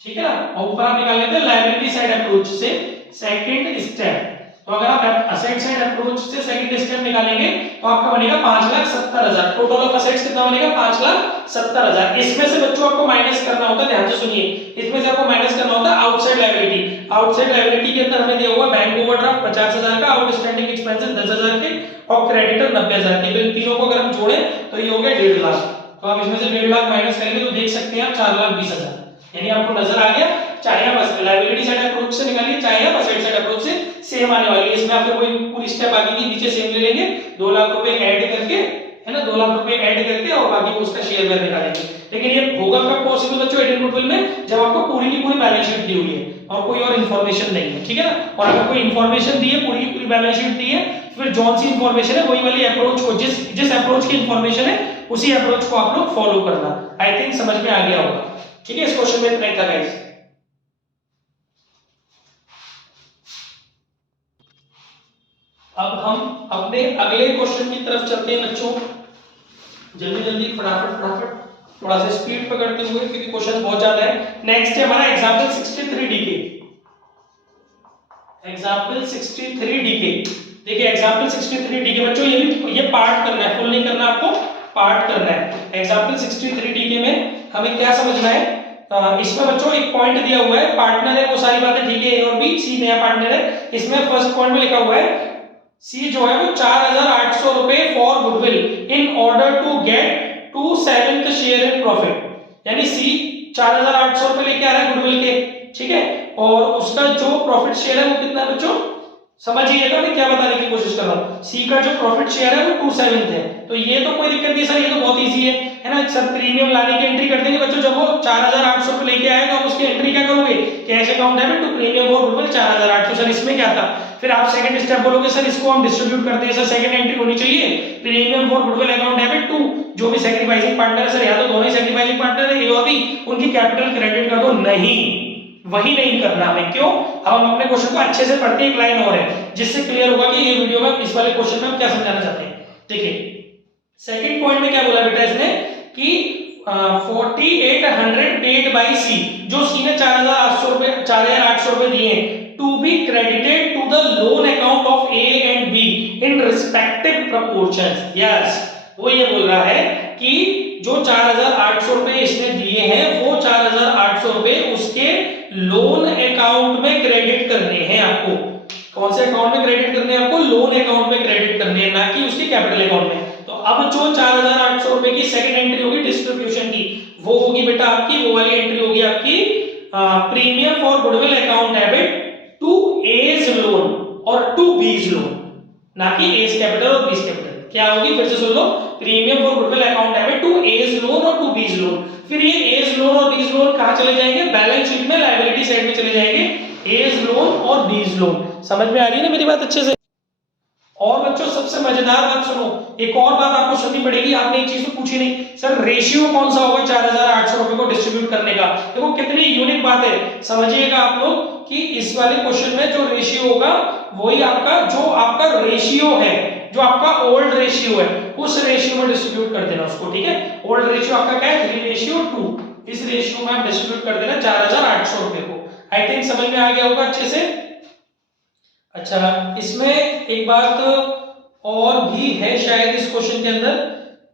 ठीक है ना, और ऊपर आप निकाल लेते हैं लायबिलिटी साइड अप्रोच से सेकंड स्टेप। तो अगर आप असेट साइड अप्रोच से सेकंड स्टेप निकालेंगे तो आपका बनेगा 5,70,000। टोटल ऑफ असेट्स कितना बनेगा 5,70,000। इसमें से बच्चों आपको माइनस करना होता है, ध्यान से सुनिए, इसमें से आपको माइनस करना होता है आउटसाइड लायबिलिटी। आउटसाइड लायबिलिटी के अंदर हमें दिया हुआ बैंक ओवरड्राफ्ट 50,000 का, आउटस्टैंडिंग एक्सपेंसेस 10,000 के और क्रेडिटर 90,000 के। तो इन तीनों को अगर हम जोड़ें तो ये हो गया 1.5 लाख। तो आप इसमें से 1.5 लाख माइनस करेंगे तो देख सकते हैं आप 4,20,000। यानी आपको नजर आ गया, चाहे आप लायबिलिटी साइड अप्रोच से निकालिए चाहे आप असेट साइड अप्रोच से, सेम आने वाली है। इसमें आप कोई पूरी स्टेप आगे की नीचे सेम ले लेंगे, 2 लाख रुपए ऐड करके, है ना, 2 लाख रुपए ऐड करके और बाकी उसका शेयर वैल्यू निकालेंगे। लेकिन ये होगा कब पॉसिबल बच्चों, एडिट गुडविल में, जब आपको पूरी की पूरी बैलेंस शीट दी हुई है और कोई और इंफॉर्मेशन नहीं है, ठीक है ना। और अगर कोई इंफॉर्मेशन दी है, पूरी की पूरी बैलेंस शीट दी है, फिर जौन सी इंफॉर्मेशन है वही वाली अप्रोच को, जिस अप्रोच की इंफॉर्मेशन है उसी अप्रोच को आप लोग फॉलो करना। आई थिंक समझ में आ गया होगा, ठीक है। इस क्वेश्चन में इतना ही था गाइस। अब हम अपने अगले क्वेश्चन की तरफ चलते हैं बच्चों, जल्दी जल्दी फटाफट थोड़ा सा स्पीड पकड़ते हुए, क्योंकि क्वेश्चन बहुत ज्यादा है। नेक्स्ट है हमारा एग्जांपल 63 डीके। एग्जांपल 63 डीके, देखिए एग्जांपल 63 डीके बच्चों, ये पार्ट करना है, फुल नहीं करना, आपको पार्ट करना है। एग्जांपल 63 डीके में हमें क्या समझना है, इसमें बच्चों एक पॉइंट दिया हुआ है, पार्टनर है वो सारी बातें ठीक है, ए और बी, सी नया पार्टनर है। इसमें फर्स्ट पॉइंट में लिखा हुआ है सी जो है वो 4,800 रुपए for goodwill in order to get 2/7 share in profit. यानी सी 4,800 रुपए लेके आ रहा है गुडविल के, ठीक है, और उसका जो प्रॉफिट शेयर है वो कितना है बच्चों, समझिएगा मैं क्या बताने की कोशिश कर रहा हूँ। सी का जो प्रॉफिट शेयर है वो 2/7 है। तो ये तो कोई दिक्कत नहीं सर, ये तो बहुत इजी है ना सर, प्रीमियम लाने की एंट्री कर देंगे बच्चों। जब वो 4,800 रुपए लेके आए तो आप उसकी एंट्री क्या करोगे, cash account debit to premium for goodwill 4,800। Sir इसमें क्या था, फिर आप सेकंड स्टेप बोलोगे सर इसको हम डिस्ट्रीब्यूट करते हैं, सर सेकंड एंट्री होनी चाहिए premium for goodwill account debit to जो भी सैक्रिफाइसिंग पार्टनर है। सर या तो दोनों ही सैक्रिफाइसिंग पार्टनर है, ए और बी, उनकी कैपिटल क्रेडिट कर दो। नहीं, वही नहीं करना हमें। क्यों, अब हम अपने क्वेश्चन को अच्छे से पढ़ते हैं, एक लाइन और है जिससे क्लियर होगा कि ये वीडियो में इस वाले क्वेश्चन में हम क्या समझाना चाहते हैं। देखिए सेकंड पॉइंट में क्या बोला बेटा इसने कि 4,800 पेड बाय सी, जो सी ने 4,800 रुपए दिए to be credited to the loan account of A and B in respective proportions. Yes, वो ये बोल रहा है कि जो 4,800 रुपए इसने दिए हैं वो 4,800 रुपए उसके लोन अकाउंट में क्रेडिट करने हैं आपको। कौन से अकाउंट में क्रेडिट करने हैं आपको, लोन अकाउंट में क्रेडिट करने हैं, ना कि उसके कैपिटल अकाउंट में। तो अब जो 4,800 रुपए की सेकंड एंट्री होगी डिस्ट्रीब्यूशन की, वो होगी बेटा आपकी, वो वाली एंट्री होगी आपकी premium for goodwill account debit to A's loan और टू बीज लोन, ना कि एज कैपिटल और बीज कैपिटल। क्या होगी, फिर से सुन लो, premium for goodwill account debit to A's loan और टू बीज लोन। फिर ये एज लोन और बीज लोन कहां चले जाएंगे, बैलेंस शीट में लायबिलिटी साइड में चले जाएंगे, एज लोन और बीज लोन। समझ में आ रही है ना मेरी बात अच्छे से। और बच्चों सबसे मजेदार बात सुनो, एक और बात आपको सुननी पड़ेगी, आपने एक चीज तो पूछी नहीं, सर रेशियो कौन सा होगा 4,800 रुपए को डिस्ट्रीब्यूट करने का। देखो कितनी यूनिक बात है, समझिएगा आप लोग कि इस वाले क्वेश्चन में जो रेशियो होगा वही आपका, जो आपका रेशियो है, जो आपका ओल्ड रेशियो है, उस रेशियो में डिस्ट्रीब्यूट कर देना उसको, ठीक है। ओल्ड रेशियो आपका क्या है, 3:2, इस रेशियो में आप डिस्ट्रीब्यूट कर देना 4,800 रुपए को। आई थिंक समझ में आ गया होगा अच्छे से। अच्छा, इसमें एक बात और भी है शायद इस क्वेश्चन के अंदर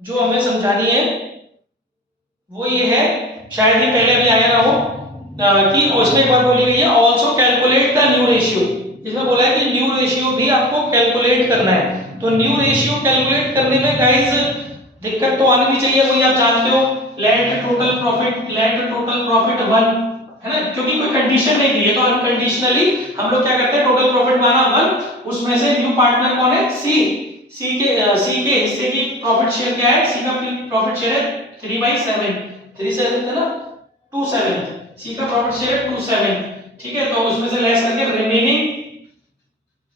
जो हमें समझानी है, वो ये है, शायद ही पहले अभी आया ना हो, कि उसमें एक बार बोली गई है also calculate the new ratio. इसमें बोला है कि न्यू रेशियो भी आपको कैलकुलेट करना है। तो न्यू रेशियो कैलकुलेट करने में गाइस दिक्कत तो आनी नहीं चाहिए, वही आप जानते हो, लेट टोटल प्रॉफिट 1 है ना, क्योंकि कोई कंडीशन नहीं दी है तो अनकंडीशनली हम लोग क्या करते हैं, टोटल प्रॉफिट माना 1, उसमें से न्यू पार्टनर कौन है, सी के हिस्से की प्रॉफिट शेयर क्या है, सी का प्रॉफिट शेयर है 3/7, 3/7 है ना, 2/7, सी का प्रॉफिट शेयर है 2/7, ठीक है। तो उसमें से लेस करके रिमेनिंग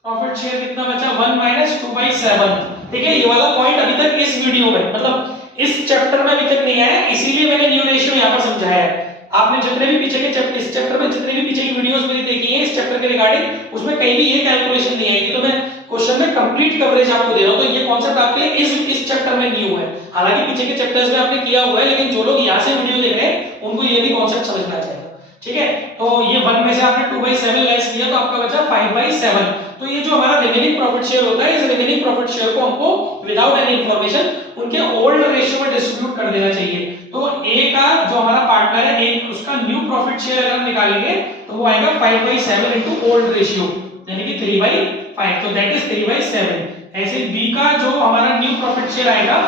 प्रॉफिट शेयर कितना बचा, 1 - 2/7, ठीक है। ये वाला पॉइंट अभी तक इस वीडियो में मतलब इस चैप्टर में अभी तक नहीं आया, इसीलिए मैंने न्यू रेशियो यहां पर समझाया है। आपने जितने भी पीछे के चैप्टर, इस चैप्टर में जितने भी पीछे की वीडियोस मेरी देखी हैं इस चैप्टर के रिगार्डिंग, उसमें कहीं भी ये कैलकुलेशन नहीं आएगी। तो मैं क्वेश्चन में कंप्लीट कवरेज आपको दे रहा हूं, तो ये कांसेप्ट आपके लिए इस चैप्टर में न्यू है। हालांकि पीछे के चैप्टर्स में आपने किया हुआ है, लेकिन जो लोग यहां से वीडियो देख रहे हैं उनको ये भी कांसेप्ट समझना चाहिए, ठीक है। तो ये 1 में से आपने 2/7 लेस किया तो आपका बचा 5/7। तो ये जो हमारा रिमेनिंग प्रॉफिट शेयर होता है, इस रिमेनिंग प्रॉफिट शेयर को हमको विदाउट एनी इंफॉर्मेशन उनके ओल्ड रेशियो में डिस्ट्रीब्यूट कर देना चाहिए। तो ए का जो हमारा पार्टनर है, एक उसका न्यू प्रॉफिट शेयर अगर हम निकालेंगे तो वो आएगा 5/7 इनटू ओल्ड रेशियो, यानी कि 3/5, तो दैट इज 3/7। ऐसे बी का जो हमारा न्यू प्रॉफिट शेयर आएगा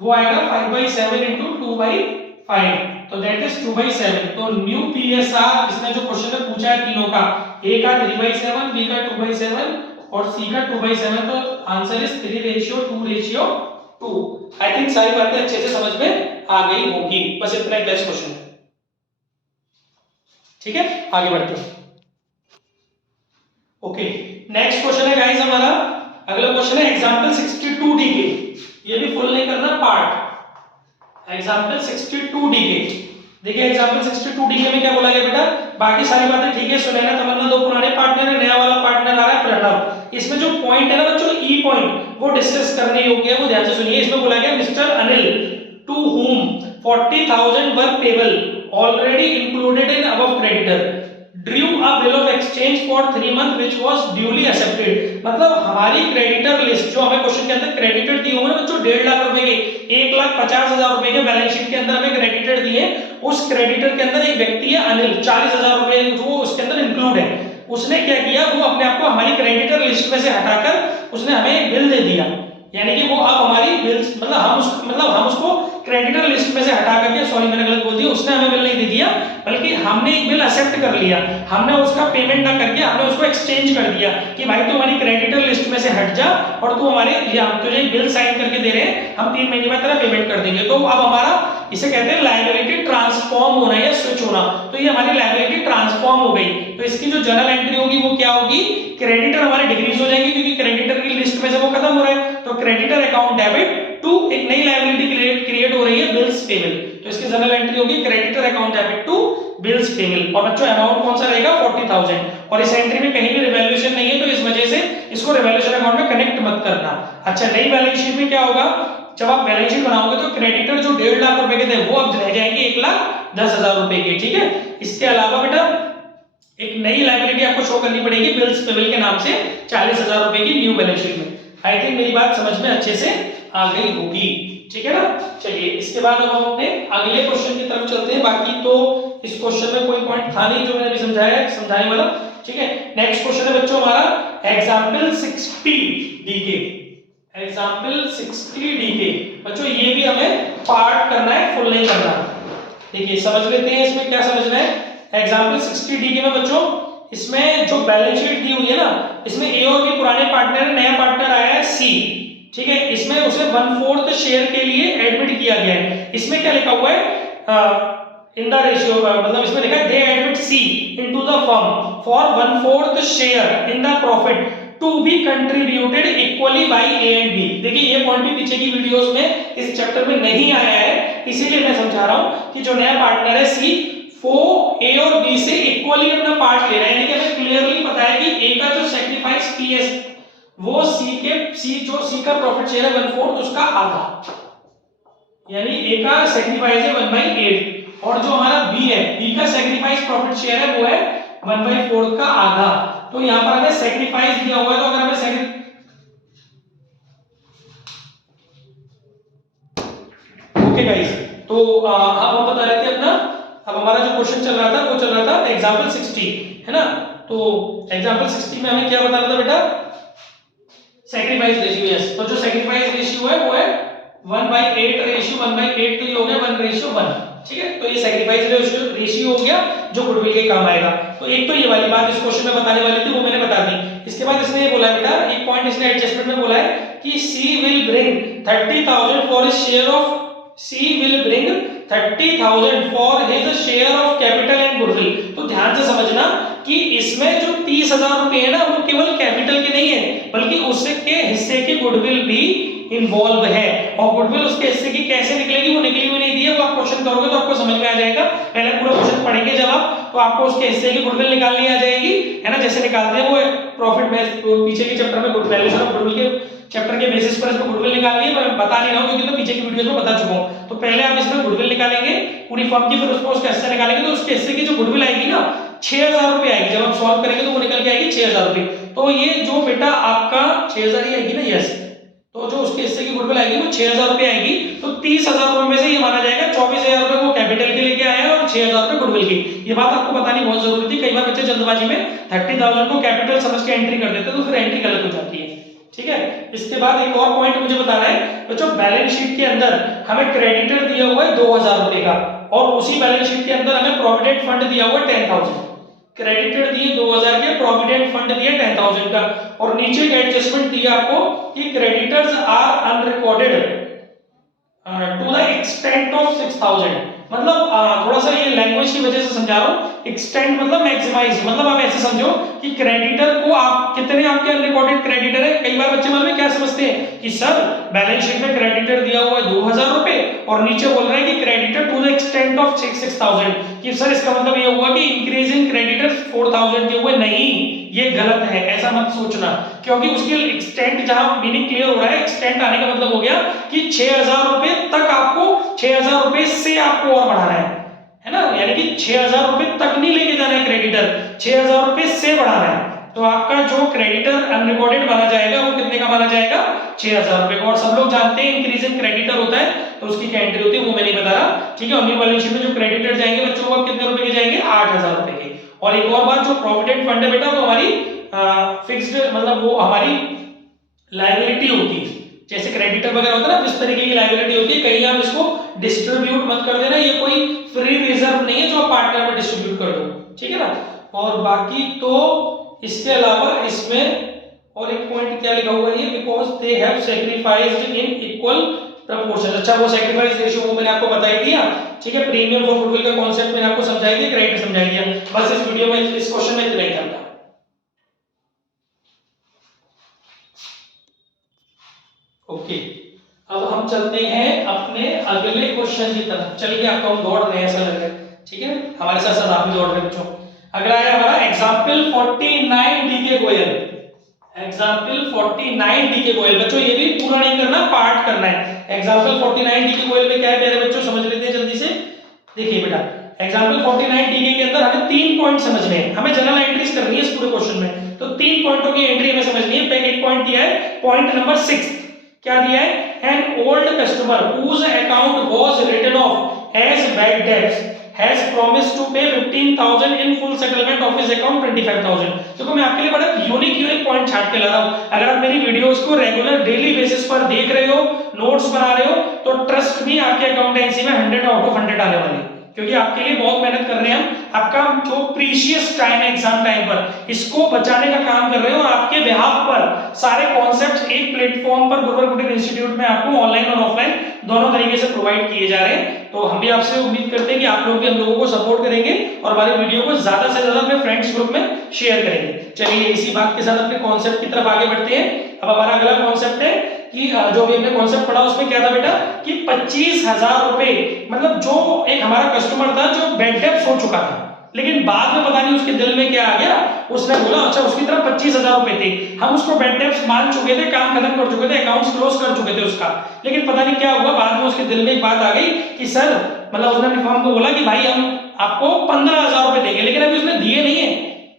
वो आएगा 5/7 इनटू 2/5, तो दैट इज 2/7। तो न्यू पीएसआर इसने जो क्वेश्चन में पूछा है तीनों का, ए का 3/7, बी का 2/7 और सी का 2/7, तो आंसर इज 3:2:2। आई थिंक सारी बातें अच्छे से समझ में आ गई होगी, बस इतना ही बेस्ट क्वेश्चन है, ठीक है। आगे बढ़ते हैं। ओके, नेक्स्ट क्वेश्चन है गाइस हमारा, अगला क्वेश्चन है एग्जांपल 62 डी के, ये भी फुल नहीं करना पार्ट, एग्जांपल 62 डी के। देखिए एग्जांपल 62 डी के में क्या बोला गया बेटा, बाकी सारी बातें ठीक है, सुनैना तमन्ना दो पुराने पार्टनर है, नया वाला पार्टनर आ रहा है प्रणव। इसमें जो पॉइंट है ना बच्चों, ई पॉइंट, वो डिस्कस करने योग्य है, वो ध्यान से सुनिए। इसमें बोला गया mister Anil to whom 40,000 were payable already included in above creditor drew a bill of exchange for 3 months which was duly accepted। मतलब हमारी क्रेडिटर लिस्ट जो हमें क्वेश्चन के अंदर क्रेडिटर दिए हुए हैं बच्चों 1.5 लाख रुपए के, 1,50,000 रुपए के बैलेंस शीट के अंदर हमें क्रेडिटर दिए, उस क्रेडिटर के अंदर एक व्यक्ति है अनिल, 40,000 रुपए जो उसके अंदर इंक्लूड है। उसने क्या किया, वो अपने आप को हमारी क्रेडिटर लिस्ट में से हटाकर उसने हमें एक बिल दे दिया, यानी कि वो अब हमारी बिल्स मतलब हम उसको क्रेडिटर लिस्ट में से हटा करके, सॉरी मैंने गलत बोल दिया, उसने हमें बिल नहीं दे दिया बल्कि हमने एक बिल एक्सेप्ट कर लिया, हमने उसका पेमेंट ना करके हमने उसको एक्सचेंज कर दिया कि भाई तू हमारी क्रेडिटर लिस्ट में से हट जा और तू हमारे, हम तुझे बिल साइन करके दे रहे हैं, हम 3 महीने बाद तेरा पेमेंट कर देंगे। तो अब हमारा इसे कहते हैं लायबिलिटी ट्रांसफॉर्म होना या स्विच होना, तो ये हमारी लायबिलिटी ट्रांसफॉर्म हो गई। तो इसकी जो जर्नल एंट्री होगी वो क्या होगी, क्रेडिटर हमारे डिक्रीज हो जाएंगे क्योंकि क्रेडिटर की लिस्ट में से वो खत्म हो रहा है, तो क्रेडिटर अकाउंट डेबिट टू एक नई लायबिलिटी क्रिएट हो रही है बिल्स पेबल, तो इसकी जर्नल एंट्री होगी creditor account debit to bills payable. और बच्चों अमाउंट कौन सा रहेगा, 40,000, और इस एंट्री में कहीं भी रिवैल्यूएशन नहीं है तो इस वजह से इसको रिवैल्यूएशन अकाउंट में कनेक्ट मत करना। अच्छा, नई बैलेंस शीट में क्या होगा, जब आप बैलेंस शीट बनाओगे तो क्रेडिटर जो 1.5 लाख रुपए के थे वो अब रह जाएंगे 1,10,000 रुपए के, ठीक है। इसके अलावा बेटा एक नई लायबिलिटी आपको शो करनी पड़ेगी बिल्स पेबल के नाम से 40,000 रुपए की न्यू बैलेंस शीट में। आई थिंक मेरी बात समझ में अच्छे से आ गई होगी, ठीक है ना। चलिए इसके बाद अब हम अपने अगले क्वेश्चन की तरफ चलते हैं। बाकी तो इस क्वेश्चन में कोई पॉइंट था नहीं जो मैंने अभी समझाने वाला, ठीक है। नेक्स्ट क्वेश्चन है बच्चों हमारा एग्जांपल 60 डीके, एग्जांपल 60 डीके। बच्चों ये भी हमें पार्ट करना है, फुल नहीं करना। देखिए समझ लेते हैं इसमें क्या समझना है। एग्जांपल 60 डीके में बच्चों इसमें जो बैलेंस शीट दी हुई है ना, इसमें ए और बी पुराने पार्टनर है, नया पार्टनर आया है सी, ठीक है। इसमें उसे 1/4 शेयर के लिए एडमिट किया गया है। इसमें क्या लिखा हुआ है, इन द रेशियो, मतलब इसमें लिखा है they admit C into the firm for 1/4 share in the profit to be contributed equally by A and B. देखिए ये पॉइंट भी पीछे की वीडियोस में इस चैप्टर में नहीं आया है, इसीलिए मैं समझा रहा हूं कि जो नया पार्टनर है सी, वो ए और बी से इक्वली अपना पार्ट ले रहे हैं, यानी कि हमें क्लियरली पता है कि ए का जो सैक्रिफाइस पीएस वो सी का प्रॉफिट शेयर है 1/4 उसका आधा, यानी ए का सैक्रिफाइस है 1/8 और जो हमारा बी है, बी का सैक्रिफाइस प्रॉफिट शेयर है वो है 1/4 का आधा। तो यहां पर हमें सैक्रिफाइस दिया हुआ है, तो अगर हमें ओके गाइस, तो अब हम बता रहे थे अपना अब हमारा जो क्वेश्चन चल रहा था वो चल रहा था एग्जाम्पल 60, है ना। तो एग्जाम्पल 60 में हमें क्या बताना था बेटा, सैक्रिफाइस रेशियो। यस, तो जो सैक्रिफाइस रेशियो है वो है 1/8 रेशियो 1/8, तो ये हो गया 1:1। ठीक है, तो ये सैक्रिफाइस रेशियो हो गया जो गुडविल के काम आएगा। तो एक तो ये वाली बात इस क्वेश्चन में बताने वाली थी वो मैंने बता दी। इसके बाद इसने ये बोला है बेटा, एक पॉइंट इसने एडजस्टमेंट में बोला है कि C will bring 30,000 for his share of share of capital and goodwill. तो ध्यान से समझना कि इसमें जो 30,000 रुपए है ना वो केवल कैपिटल के नहीं है, बल्कि उसके हिस्से की गुडविल भी इन्वॉल्व है। और गुडविल उसके हिस्से की कैसे निकलेगी, वो निकली हुई नहीं दी है, वो आप क्वेश्चन करोगे तो आपको समझ में आ जाएगा। पहले पूरा क्वेश्चन पढ़ेंगे जब आप, तो आपको उसके हिस्से की गुडविल निकालनी आ जाएगी, है ना। जैसे निकालते हैं वो प्रॉफिट में, पीछे के चैप्टर में वैल्यूएशन ऑफ गुडविल के चैप्टर के बेसिस पर इसको गुडविल निकालनी है। मैं बता नहीं रहा हूं क्योंकि मैं पीछे की वीडियोस में बता चुका हूं। तो पहले आप इसमें गुडविल निकालेंगे पूरी फर्म की, फिर उसको उसका हिस्सा निकालेंगे, तो उसके हिस्से की जो गुडविल आएगी ना 6,000 रुपए आएगी। जब आप सॉल्व करेंगे तो वो निकल के आएगी 6,000 रुपए। तो ये जो बेटा आपका 6,000 ही आएगी ना, यस, तो जो उसके हिस्से की गुडविल आएगी वो 6,000 रुपए आएगी। तो 30,000 रुपए में से ये माना जाएगा 24,000 रुपए वो कैपिटल के लेके आया और 6,000 रुपए गुडविल की। ये बात आपको बतानी बहुत जरूरी थी। कई बार बच्चे जल्दबाजी में 30,000 को कैपिटल समझ के एंट्री कर देते हैं, तो फिर एंट्री गलत हो जाती है। ठीक है, इसके बाद एक और पॉइंट मुझे बताना है बच्चों, बैलेंस शीट के अंदर हमें क्रेडिटर दिया हुआ है 2,000 रुपए का, और उसी बैलेंस शीट के अंदर हमें प्रोविडेंट फंड दिया हुआ है 10,000। क्रेडिटर दिए 2,000 के, प्रोविडेंट फंड दिया 10,000 का, और नीचे एक एडजस्टमेंट दिया आपको कि creditors are unrecorded to the extent of 6,000। मतलब थोड़ा सा ये लैंग्वेज की वजह से समझा रहा हूं। एक्सटेंट मतलब मैक्सिमाइज, मतलब आप ऐसे समझो कि क्रेडिटर को आप कितने आपके अनरिकॉर्डेड क्रेडिटर है। कई बार बच्चे मन में क्या समझते हैं कि सर बैलेंस शीट में क्रेडिटर दिया हुआ है 2,000 रुपए और नीचे बोल रहा है कि creditor to the extent of 6,000, कि सर इसका मतलब ये हुआ कि इंक्रीज इन क्रेडिटर्स 4,000 के हुए। नहीं, ये गलत है, ऐसा मत सोचना, क्योंकि उसकी एक्सटेंट जहां मीनिंग क्लियर हो रहा है, एक्सटेंट आने का मतलब हो गया कि 6,000 रुपए तक आपको, 6,000 रुपए से आपको और बढ़ाना है ना। यानी कि 6,000 रुपए तक नहीं लेके जाना है क्रेडिटर, 6,000 रुपए से बढ़ाना है। तो आपका जो क्रेडिटर अनरिकॉर्डेड माना जाएगा वो कितने का माना जाएगा, 6,000 रुपए का। और सब लोग जानते हैं इंक्रीज इन क्रेडिटर होता है तो उसकी क्या एंट्री होती है वो मैं नहीं बता रहा। ठीक है, और न्यू बैलेंस शीट में जो क्रेडिटर जाएंगे बच्चों को कितने रुपए के जाएंगे, 8,000 रुपए के। और एक और बात, जो प्रोविडेंट फंड है बेटा वो हमारी फिक्स्ड, मतलब वो हमारी लायबिलिटी होती है। जैसे क्रेडिटर वगैरह होता है ना, इस तरीके की लायबिलिटी होती है। कहीं आप इसको डिस्ट्रीब्यूट मत कर देना, ये कोई फ्री रिजर्व नहीं है जो आप पार्टनर में डिस्ट्रीब्यूट कर दो। ठीक है ना। और बाकी तो इसके अलावा इसमें और एक पॉइंट क्या लिखा हुआ है, because they have sacrificed in equal proportion. अच्छा, वो सैक्रिफाइस रेशियो वो मैंने आपको बता ही दिया। ठीक है, प्रीमियम फॉर गुडविल का कांसेप्ट मैंने आपको समझाई दिया, क्रेडिट समझाई दिया। बस इस वीडियो में, इस क्वेश्चन में इतना ही था। ओके, अब हम चलते हैं अपने अगले क्वेश्चन की तरफ। चलिए, आपको हम दौड़ रहे हैं ऐसा लग रहा है। ठीक है, हमारे साथ साथ आप भी दौड़ रहे हैं बच्चों। अगला है हमारा example 49 DK Goyal. Example 49 DK Goyal. बच्चों ये भी पूरा नहीं करना, पार्ट करना है। एग्जाम्पल 49 डीके गोयल में क्या है प्यारे बच्चों, समझ लेते हैं जल्दी से। देखिए बेटा, एग्जाम्पल 49 डीके के अंदर हमें 3 पॉइंट समझने हैं, हमें जनरल एंट्रीज करनी है इस पूरे क्वेश्चन में। तो 3 पॉइंटों की एंट्री हमें समझनी है। पहले एक पॉइंट दिया है, पॉइंट नंबर 6 क्या दिया है, an old customer whose account was written off as bad debts has promised to pay 15,000 in full settlement of his account 25,000। देखो मैं आपके लिए बड़ा यूनिक पॉइंट छाट के ला रहा हूं। अगर आप मेरी वीडियोस को रेगुलर डेली बेसिस पर देख रहे हो, नोट्स बना रहे हो, तो ट्रस्ट मी आपके अकाउंटेंसी में 100 आउट ऑफ 100 आने वाले, क्योंकि आपके लिए बहुत मेहनत कर रहे हैं हम। आपका जो प्रीशियस टाइम है एग्जाम टाइम पर, इसको बचाने का काम कर रहे हो, और आपके बिहाफ पर सारे कॉन्सेप्ट्स एक प्लेटफॉर्म पर गुरुवर कुटीर इंस्टीट्यूट में आपको ऑनलाइन और ऑफलाइन दोनों तरीके से प्रोवाइड किए जा रहे हैं। तो हम भी आपसे उम्मीद करते हैं कि आप लोग भी हम लोगों को सपोर्ट करेंगे और हमारे वीडियो को ज्यादा से ज्यादा अपने फ्रेंड्स ग्रुप में शेयर करेंगे। चलिए, इसी बात के साथ अपने कॉन्सेप्ट की तरफ आगे बढ़ते हैं। अब हमारा अगला कॉन्सेप्ट है कि जो भी हमने कॉन्सेप्ट पढ़ा उसमें क्या था बेटा, कि 25,000 रुपए, मतलब जो एक हमारा कस्टमर था जो बेड डेब्ट हो चुका था, लेकिन बाद में पता नहीं उसके दिल में क्या आ गया, उसने बोला अच्छा उसकी तरफ 25,000 रुपए थे, हम उसको बेड डेब्ट मान चुके थे, काम खत्म कर चुके थे, अकाउंट्स क्लोज कर चुके थे उसका, लेकिन पता नहीं क्या हुआ, बाद में उसके दिल में एक बात आ गई कि सर, मतलब उसने अपनी फर्म को बोला कि भाई हम आपको 15,000 रुपए देंगे, लेकिन अभी उसने दिए नहीं है।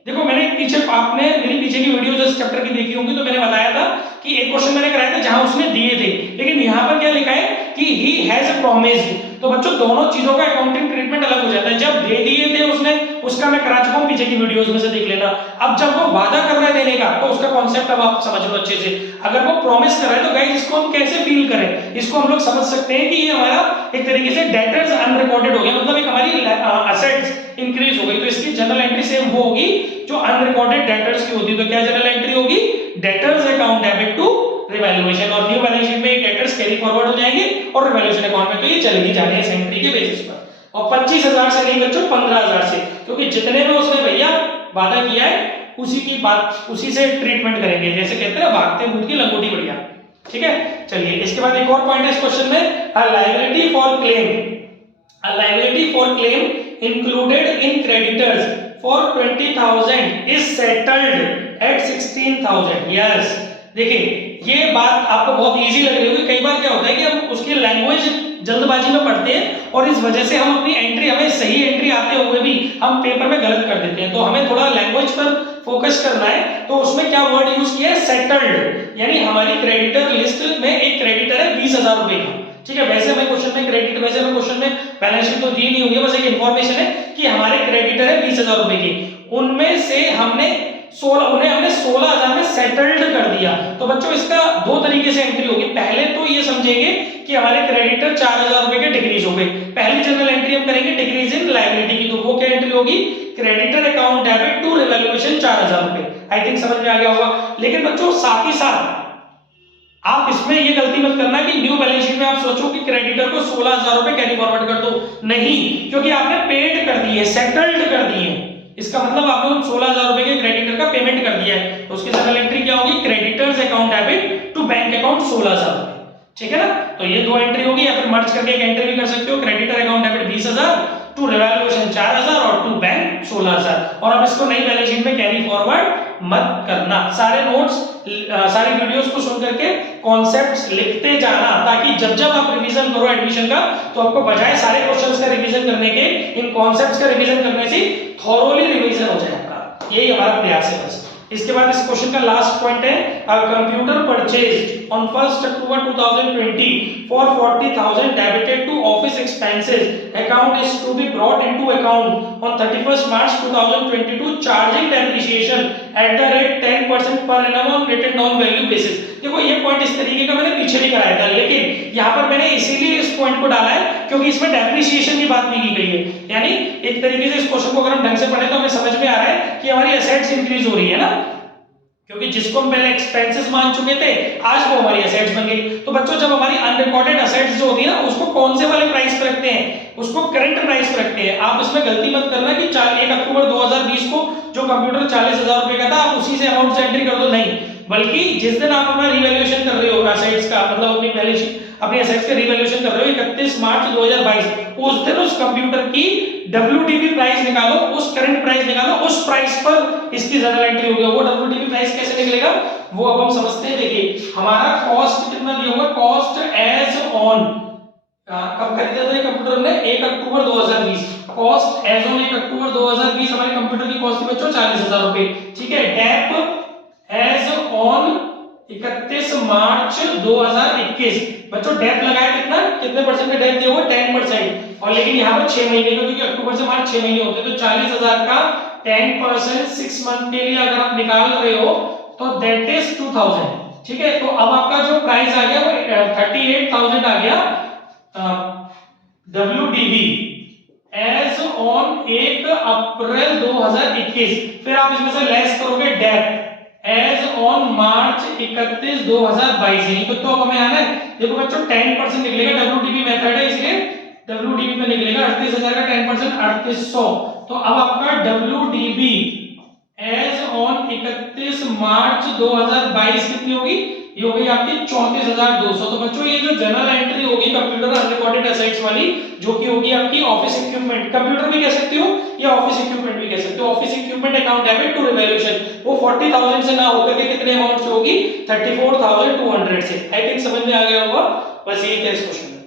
देखो मैंने पीछे, आपने मेरी पीछे की वीडियो इस चैप्टर की देखी होंगी, तो मैंने बताया था कि एक क्वेश्चन मैंने कराया था जहां उसने दिए थे, लेकिन यहाँ पर क्या लिखा है कि ही हैज प्रॉमिस्ड, तो बच्चों दोनों चीजों का अकाउंटिंग ट्रीटमेंट अलग हो जाता है। जब दे दिए थे उसने, उसका मैं करा चुका हूं, पीछे की वीडियोस में से देख लेना। अब जब वो वादा कर रहा है देने का, तो उसका कॉन्सेप्ट अब आप समझ लो अच्छे से। अगर वो प्रॉमिस कर रहा है तो गाइस इसको हम कैसे फील करें, इसको हम लोग समझ सकते हैं कि ये हमारा एक तरीके से डेटर्स अनरिकॉर्डेड हो गया, मतलब एक हमारी असेट्स इंक्रीज हो गई। तो इसकी जनरल एंट्री सेम वो होगी जो अनरिकॉर्डेड डेटर्स की होती है। तो क्या जनरल एंट्री होगी, debtors account debit to revaluation, और न्यू बैलेंस शीट में ये डेटर्स कैरी फॉरवर्ड हो जाएंगे और रिवैल्यूएशन अकाउंट में तो ये चलेगी जाने इस एंट्री के बेसिस पर। और 25,000 से नहीं बच्चों 15,000 से, क्योंकि जितने में उसने भैया वादा किया है उसी की बात, उसी से ट्रीटमेंट करेंगे। जैसे कहते हैं ना भागते भूत की लंगोटी बढ़िया। ठीक है, चलिए इसके बाद एक और पॉइंट है इस क्वेश्चन में, अ liability for claim, a liability for claim included in creditors for 20,000 is settled at 16,000। Yes, देखिए ये बात आपको बहुत इजी लग रही होगी। कई बार क्या होता है कि हम उसकी लैंग्वेज जल्दबाजी में पढ़ते हैं और इस वजह से हम अपनी एंट्री, हमें सही एंट्री आते हुए भी हम पेपर में गलत कर देते हैं। तो हमें थोड़ा लैंग्वेज पर फोकस करना है। तो उसमें क्या वर्ड यूज किया है, सेटल्ड, यानी हमारी क्रेडिटर लिस्ट में एक क्रेडिटर है 20,000 रुपए का। ठीक है, वैसे हमें क्वेश्चन में क्रेडिट, वैसे हमें क्वेश्चन में बैलेंस शीट तो दी नहीं हुई है, बस एक इंफॉर्मेशन है कि हमारे क्रेडिटर है 20,000 रुपए के, उनमें से हमने 16,000 में सेटल्ड कर दिया। तो बच्चों इसका दो तरीके से एंट्री होगी। पहले तो ये समझेंगे कि हमारे क्रेडिटर 4,000 रुपए के डिक्रीज हो गए। पहली जनरल एंट्री हम करेंगे डिक्रीज इन लायबिलिटी की, तो वो क्या एंट्री होगी, creditor account debit to revaluation 4,000 रुपए। आई थिंक समझ में आ गया होगा। लेकिन बच्चों साथ ही साथ आप इसमें ये गलती मत करना कि न्यू बैलेंस शीट में आप सोचो कि क्रेडिटर को 16,000 रुपए कैरी फॉरवर्ड कर दो, नहीं, क्योंकि आपने पेड कर दिए, सेटल्ड कर दिए। इसका मतलब आपने उन 16,000 रुपए के क्रेडिटर का पेमेंट कर दिया है। तो उसकी जनरल एंट्री क्या होगी, creditors account debit to bank account 16,000 रुपए। ठीक है ना, तो ये दो एंट्री होगी, या फिर मर्ज करके एक एंट्री भी कर सकते हो, creditor account debit 20,000 to revaluation 4,000 और टू बैंक 16,000। और अब इसको नई बैलेंस शीट में कैरी फॉरवर्ड मत करना। सारे नोट्स, सारी वीडियोस को सुन करके कॉन्सेप्ट्स लिखते जाना, ताकि जब जब आप रिवीजन करो एडमिशन का, तो आपको बजाय सारे क्वेश्चंस का रिवीजन करने के, इन कॉन्सेप्ट्स का रिवीजन करने से थॉरोली रिवीजन हो जाए आपका। यही हमारा प्रयास है बस। इसके बाद इस क्वेश्चन का लास्ट पॉइंट है, a computer purchased on 1 October 2020 for 40,000 debited to office expenses account is to be brought into account on 31 March 2022 charging depreciation at the rate 10% per annum on written down value basis. देखो ये point इस तरीके का मैंने पीछे भी कराया था, लेकिन यहाँ पर मैंने इसीलिए इस पॉइंट को डाला है क्योंकि इसमें डेप्रिसिएशन की बात भी की गई है। यानी एक तरीके से इस क्वेश्चन को अगर हम ढंग से पढ़े तो हमें समझ में आ रहा है कि हमारी एसेट्स इंक्रीज हो रही है ना, क्योंकि जिसको हम पहले एक्सपेंसेस मान चुके थे आज वो हमारी एसेट्स बन गई। तो बच्चों जब हमारी अनरिकॉर्डेड एसेट्स जो होती है ना, उसको कौन से वाले प्राइस पे रखते हैं, उसको करंट प्राइस पे रखते हैं। आप इसमें गलती मत करना कि 1 अक्टूबर 2020 को जो कंप्यूटर 40,000 रुपए का था आप उसी से अमाउंट से एंट्री कर दो, नहीं, बल्कि जिस दिन आप अपना रिवैल्यूएशन कर रहे हो एसेट्स का, मतलब अपनी बैलेंस शीट, अपनी एसेट्स का रिवैल्यूएशन कर रहे हो 31 मार्च 2022, उस दिन उस कंप्यूटर की WDV प्राइस निकालो, उस करंट प्राइस निकालो, उस प्राइस पर इसकी जनरल एंट्री होगी। वो WDV प्राइस कैसे निकलेगा वो अब हम समझते हैं। देखिए हमारा कॉस्ट कितना दिया हुआ, कॉस्ट एज ऑन, कब खरीदा था ये कंप्यूटर ने, 1 अक्टूबर 2020, कॉस्ट एज ऑन 1 अक्टूबर 2020 हमारे कंप्यूटर की कॉस्ट थी बच्चों 40,000 रुपए। ठीक है, डेप एज ऑन 31 मार्च 2021, बच्चों डेप लगाया कितना, कितने परसेंट का डेप दिया हुआ, 10%, और लेकिन यहाँ पर 6 महीने का, क्योंकि अक्टूबर से मार्च 6 महीने होते हैं, तो 40,000 का 10% 6 मंथ के लिए अगर आप निकाल रहे हो तो दैट इज 2,000। ठीक है, तो अब आपका जो प्राइस आ गया वो 38,000 आ गया WDV एज ऑन 1 अप्रैल 2021। फिर आप इसमें से लेस करोगे डेप एज ऑन मार्च 31 2022, यही तो अब हमें आना है। देखो बच्चों 10% निकलेगा, WDV मेथड है इसलिए WDV में निकलेगा 38,000 का 10% 3800। तो अब आपका WDV एज ऑन 31 मार्च 2022 कितनी होगी, ये हो गई आपकी 34,200। तो बच्चों ये जो जनरल एंट्री होगी कंप्यूटर अनरिकॉर्डेड एसेट्स वाली, जो कि होगी आपकी ऑफिस इक्विपमेंट, कंप्यूटर भी कह सकते हो या ऑफिस इक्विपमेंट भी कह सकते हो, office equipment account debit to revaluation, वो 40,000 से ना होकर के कितने अमाउंट से होगी, 34,200 से। आई थिंक समझ में आ गया होगा, बस यही था इस क्वेश्चन में।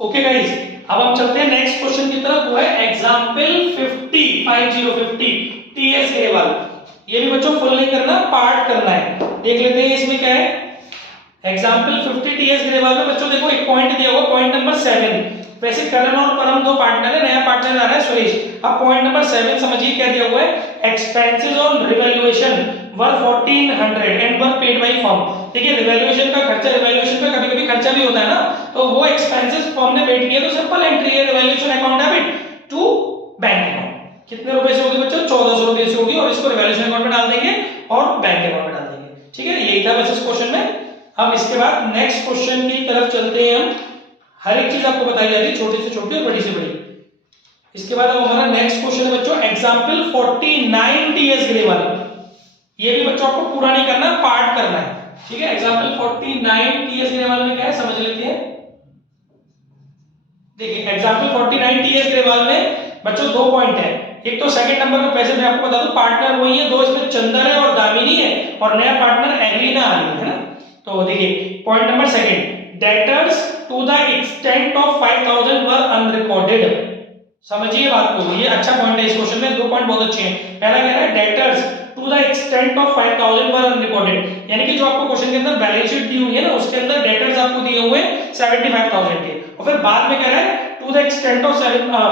ओके गाइस, अब हम चलते हैं नेक्स्ट क्वेश्चन की तरफ, वो है एग्जांपल 50 टीएस ग्रेवाल। ये भी बच्चों फुल नहीं करना, पार्ट करना है। देख लेते हैं इसमें क्या है, एग्जाम्पल 50 टीएस ग्रेवाल में बच्चों देखो एक पॉइंट दिया हुआ, पॉइंट नंबर 7। वैसे करण और परम दो पार्टनर है, नया पार्टनर आ रहा है सुरेश। अब पॉइंट नंबर 7 समझिए क्या दिया हुआ है, expenses on revaluation were 1400 and were paid by firm. देखिए रिवैल्यूएशन का खर्चा, रिवैल्यूएशन का कभी-कभी खर्चा भी होता है ना, तो वो एक्सपेंसेस फर्म ने पेड किए तो सिंपल एंट्री है revaluation account debit to bank account. कितने रुपए से होगी बच्चों, 1400 रुपए से होगी, और इसको रिवैल्यूएशन अकाउंट में डाल देंगे और बैंक अकाउंट में डाल देंगे। ठीक है, यही था बस इस क्वेश्चन में। अब इसके बाद नेक्स्ट क्वेश्चन की तरफ चलते हैं हम। हर एक चीज आपको बताई जाती है, छोटी से छोटी और बड़ी से बड़ी। इसके बाद अब हमारा नेक्स्ट क्वेश्चन है बच्चों एग्जांपल 49 टीएस ग्रेवाल। ये भी बच्चों आपको पूरा नहीं करना, पार्ट करना है। ठीक है, एग्जांपल 49 टीएस ग्रेवाल में क्या है समझ लेते हैं। देखिए एग्जांपल 49 टीएस ग्रेवाल में बच्चों दो पॉइंट है। एक तो सेकंड नंबर पे पैसे मैं आपको बता दूं पार्टनर वही है, दो इसमें चंदर है और दामिनी है, और नया पार्टनर एग्रीना आ रही है ना। तो देखिए point number second, debtors to the extent of 5000 were unrecorded. समझिए बात को, ये अच्छा पॉइंट है इस क्वेश्चन में, दो पॉइंट बहुत अच्छे हैं। पहला कह रहा है debtors to the extent of 5000 were unrecorded, यानी कि जो आपको क्वेश्चन के अंदर बैलेंस शीट दी हुई है ना, उसके अंदर डेटर्स आपको दिए हुए 75000 के, और फिर बाद में कह रहा है to the extent of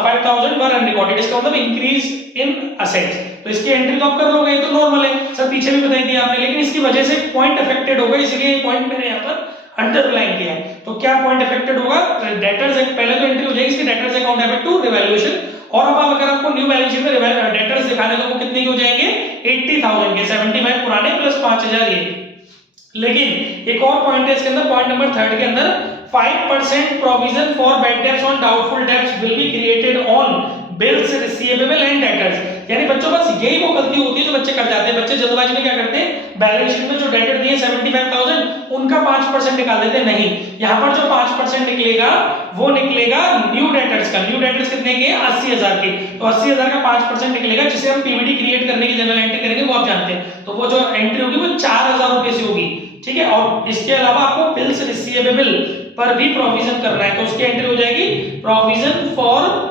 5000 were unrecorded, इसका मतलब इंक्रीज इन असेट्स। तो इसकी एंट्री तो आप कर लोगे, ये तो नॉर्मल है, सब पीछे भी बताई दिया आपने, लेकिन इसकी वजह से पॉइंट अफेक्टेड होगा, इसलिए ये पॉइंट मैंने यहाँ पर अंडरलाइन किया है। तो क्या पॉइंट अफेक्टेड होगा, डेटर्स पहले तो एंट्री हो जाएगी इसकी debtors account debit to revaluation, और अब अगर आपको न्यू बैलेंस शीट में डेटर्स दिखाने तो वो कितने के हो जाएंगे 80000 के, 75 पुराने प्लस 5000 ये। लेकिन एक और पॉइंट है इसके अंदर, पॉइंट नंबर 3 के अंदर 5% provision for bad debts on doubtful debts will be created on bills receivable and debtors. यानी बच्चों बस यही वो गलती होती है जो बच्चे कर जाते हैं। बच्चे जल्दबाजी में क्या करते हैं, बैलेंस शीट में जो डेटर दिए 75000 उनका 5% निकाल देते हैं। नहीं, यहाँ पर जो 5% निकलेगा वो निकलेगा न्यू डेटर्स का। न्यू डेटर्स कितने के, 80000 के, तो 80000 का 5% निकलेगा, जिसे हम पीवीडी क्रिएट करने की जनरल एंट्री करेंगे वो आप जानते हैं। तो वो जो एंट्री होगी वो 4000 रुपए से होगी। ठीक है, और इसके अलावा आपको बिल्स रिसीवेबल पर भी प्रोविजन करना है, तो उसकी एंट्री हो जाएगी provision for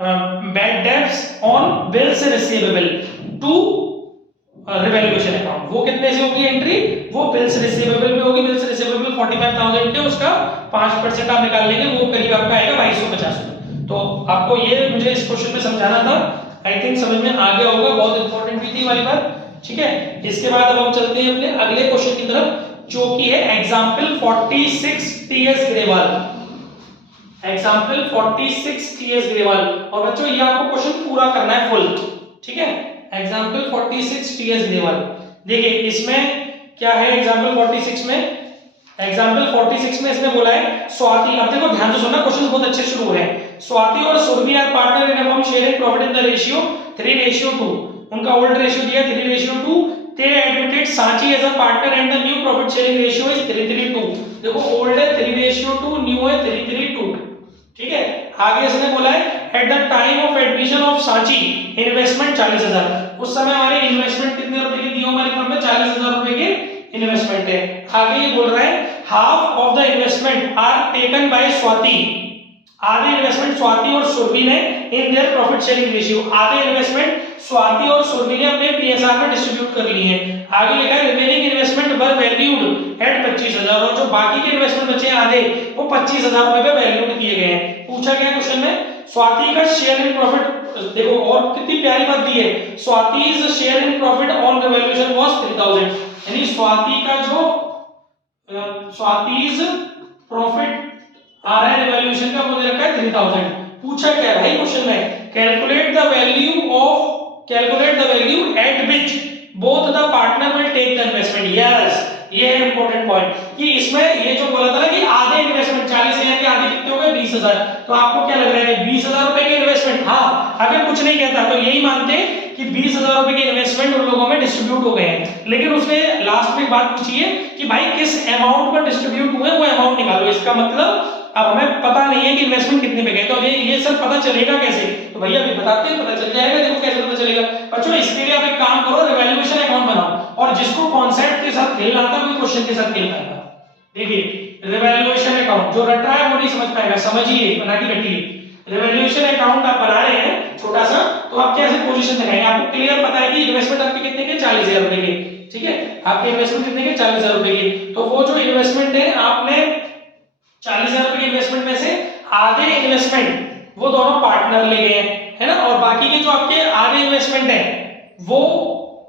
bad debts on bills receivable to revaluation account. वो कितने से होगी एंट्री, वो बिल्स रिसीवेबल में होगी। बिल्स रिसीवेबल 45000 के, उसका 5% आप निकाल लेंगे, वो करीब आपका आएगा 2250 में। तो आपको ये मुझे इस क्वेश्चन में समझाना था, आई थिंक समझ में आ गया होगा, बहुत इंपॉर्टेंट भी थी वाली बात। ठीक है, इसके बाद अब हम चलते हैं अपने अगले क्वेश्चन की तरफ, जो कि है example 46 TS Grewal. Example 46 TS Grewal, और बच्चों ये आपको क्वेश्चन पूरा करना है फुल। ठीक है, एग्जांपल 46 टीएस ग्रेवाल। देखिए इसमें क्या है एग्जांपल 46 में, एग्जांपल 46 में इसने बोला है स्वाति, अब देखो ध्यान से सुनना, क्वेश्चन बहुत अच्छे शुरू हो रहे हैं। स्वाति और Surabhi are partner in a firm sharing profit in the ratio 3:2। उनका ओल्ड रेशियो दिया 3:2। they admitted Sanchi as a partner and the new profit sharing ratio is 3:2। देखो ओल्ड है 3:2, न्यू है 3:2। ठीक है, आगे इसने बोला है at the time of admission of Sanchi investment 40000। उस समय हमारे इन्वेस्टमेंट कितने रुपए की दी हो हमारी फर्म में, 40000 रुपए के इन्वेस्टमेंट है। आगे ये बोल रहा है half of the investment are taken by Swati. आधे इन्वेस्टमेंट स्वाति और सुरभि ने in their profit sharing ratio, आधे इन्वेस्टमेंट स्वाति और सुरभि ने अपने पीएसआर में डिस्ट्रीब्यूट कर लिए हैं। आगे लिखा है remaining investment were valued at 25000, और जो बाकी के इन्वेस्टमेंट बचे हैं आधे, वो 25000 रुपए पे वैल्यूड किए गए हैं। पूछा गया क्वेश्चन में स्वाति का शेयर इन प्रॉफिट, देखो और कितनी प्यारी बात दी है, Swati's share in profit on revaluation was 3000, यानी स्वाति का जो स्वाति's प्रॉफिट आ रहा है रिवैल्यूएशन का वो दे रखा है 3000। पूछा क्या है भाई क्वेश्चन में, calculate the value at which both the partner will take the investment. Yes, ये है इंपॉर्टेंट पॉइंट कि इसमें ये जो बोला था ना कि आधे इन्वेस्टमेंट 40000 के आधे कितने हो गए 20000, तो आपको क्या लग रहा है 20000 रुपए के इन्वेस्टमेंट, हाँ अगर कुछ नहीं कहता तो यही मानते कि 20000 रुपए के इन्वेस्टमेंट उन लोगों में डिस्ट्रीब्यूट हो गए हैं। लेकिन उसने लास्ट में एक बात पूछी है कि भाई किस अमाउंट पर डिस्ट्रीब्यूट हुए वो अमाउंट निकालो। इसका मतलब अब हमें पता नहीं है कि इन्वेस्टमेंट कितने पे गए, तो ये सर पता चलेगा कैसे, तो भैया अभी बताते हैं, पता चल जाएगा। देखो कैसे पता चलेगा बच्चों, इसके लिए आप एक काम करो, रिवैल्यूएशन अकाउंट बनाओ, और जिसको कॉन्सेप्ट के साथ खेलना आता है वो क्वेश्चन के साथ खेल पाएगा। देखिए रिवैल्यूएशन अकाउंट जो रट रहा है वो नहीं समझ पाएगा, समझिए बना के रखिए। रिवैल्यूएशन अकाउंट आप बना रहे हैं छोटा सा, तो आप कैसे पोजीशन दिखाएंगे, आपको क्लियर पता है कि इन्वेस्टमेंट आपके कितने के 40000 रुपए के, ठीक है। आपकी इन्वेस्टमेंट कितने की 40,000 रुपए की, तो वो जो इन्वेस्टमेंट है आपने 40,000 रुपए की इन्वेस्टमेंट में से आधे इन्वेस्टमेंट वो दोनों पार्टनर ले गए हैं, है ना, और बाकी के जो आपके आधे इन्वेस्टमेंट है वो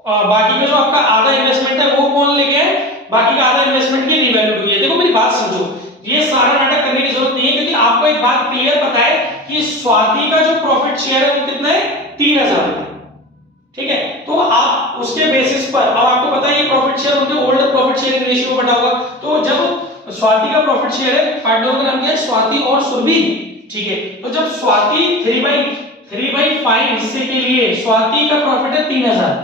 बाकी का जो आपका आधा इन्वेस्टमेंट है वो कौन ले गया है, बाकी का आधा इन्वेस्टमेंट की रिवैल्यूड हुई है। देखो मेरी बात समझो, ये सारा नाटक करने की जरूरत नहीं है, क्योंकि आपको एक बात क्लियर पता है कि स्वाति का जो प्रॉफिट शेयर है वो कितना है 3,000 रुपए, ठीक है। तो आप उसके बेसिस पर, अब आपको पता है ये प्रॉफिट शेयर उनके ओल्ड प्रॉफिट शेयरिंग रेशियो में बटा होगा, तो जब स्वाति का प्रॉफिट शेयर है, पार्टनरों का नाम क्या है स्वाति और सुरभि, ठीक है। तो जब स्वाति 3/5 हिस्से के लिए स्वाति का प्रॉफिट है 3,000,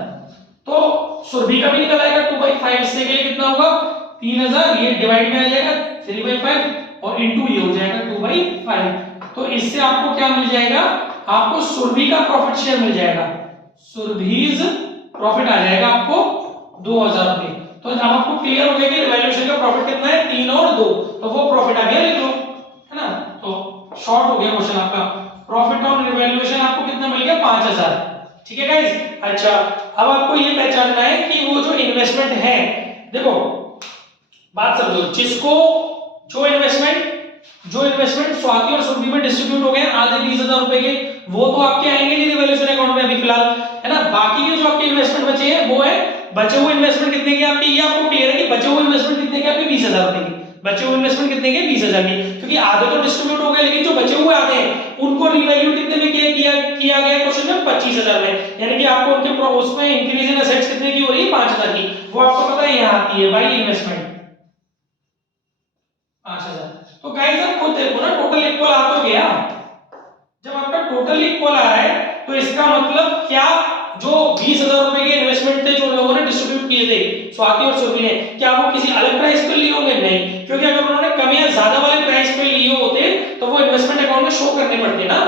तो सुरभि का भी निकल आएगा 2/5 हिस्से के लिए कितना होगा 3,000, ये डिवाइड में आ जाएगा 3/5 और इनटू ये हो जाएगा 2/5। तो इससे आपको क्या मिल जाएगा, आपको सुरभि का प्रॉफिट शेयर मिल जाएगा, सुरभीज प्रॉफिट आ जाएगा आपको 2,000 रुपए। तो जब आपको क्लियर हो गया कि रिवैल्यूएशन का प्रॉफिट कितना है 3 और 2, तो वो प्रॉफिट आ गया, लिख लो, है ना। तो शॉर्ट हो गया क्वेश्चन आपका, प्रॉफिट ऑन रिवैल्यूएशन आपको कितना मिल गया 5,000, ठीक है गाइस। अच्छा, अब आपको ये पहचानना है कि वो जो इन्वेस्टमेंट है, देखो बात समझो, जिसको जो इन्वेस्टमेंट स्वाति और सुरभि में डिस्ट्रीब्यूट हो गए आधे 20,000 रुपए के, वो तो आपके आएंगे नहीं रिवैल्यूएशन अकाउंट में अभी फिलहाल, है ना। बाकी के जो आपके इन्वेस्टमेंट बचे हैं वो है, बचे हुए इन्वेस्टमेंट कितने के आपके, ये आपको क्लियर है कि बचे हुए इन्वेस्टमेंट कितने के आपके 20,000 रुपए के, बचे हुए इन्वेस्टमेंट कितने के 20,000 के, क्योंकि आधे तो डिस्ट्रीब्यूट हो गए, लेकिन जो बचे हुए आधे हैं उनको रिवैल्यू कितने में किया गया क्वेश्चन में 25,000 में, यानी कि आपको उनके उसमें इंक्रीज इन असेट्स कितने की हो रही है 5,000 की, वो आपको पता है यहां आती है भाई इन्वेस्टमेंट 5,000। तो गाइस आप खुद देखो ना, टोटल इक्वल आ तो गया, जब आपका टोटल इक्वल आ रहा है तो इसका मतलब क्या, जो 20,000 रुपए के इन्वेस्टमेंट थे जो लोगों ने डिस्ट्रीब्यूट किए थे स्वाति और सुरभि ने, क्या वो किसी अलग प्राइस पे लिए होंगे, नहीं, क्योंकि अगर उन्होंने कम या ज्यादा वाले प्राइस पे लिए होते तो वो इन्वेस्टमेंट अकाउंट में शो करने पड़ते ना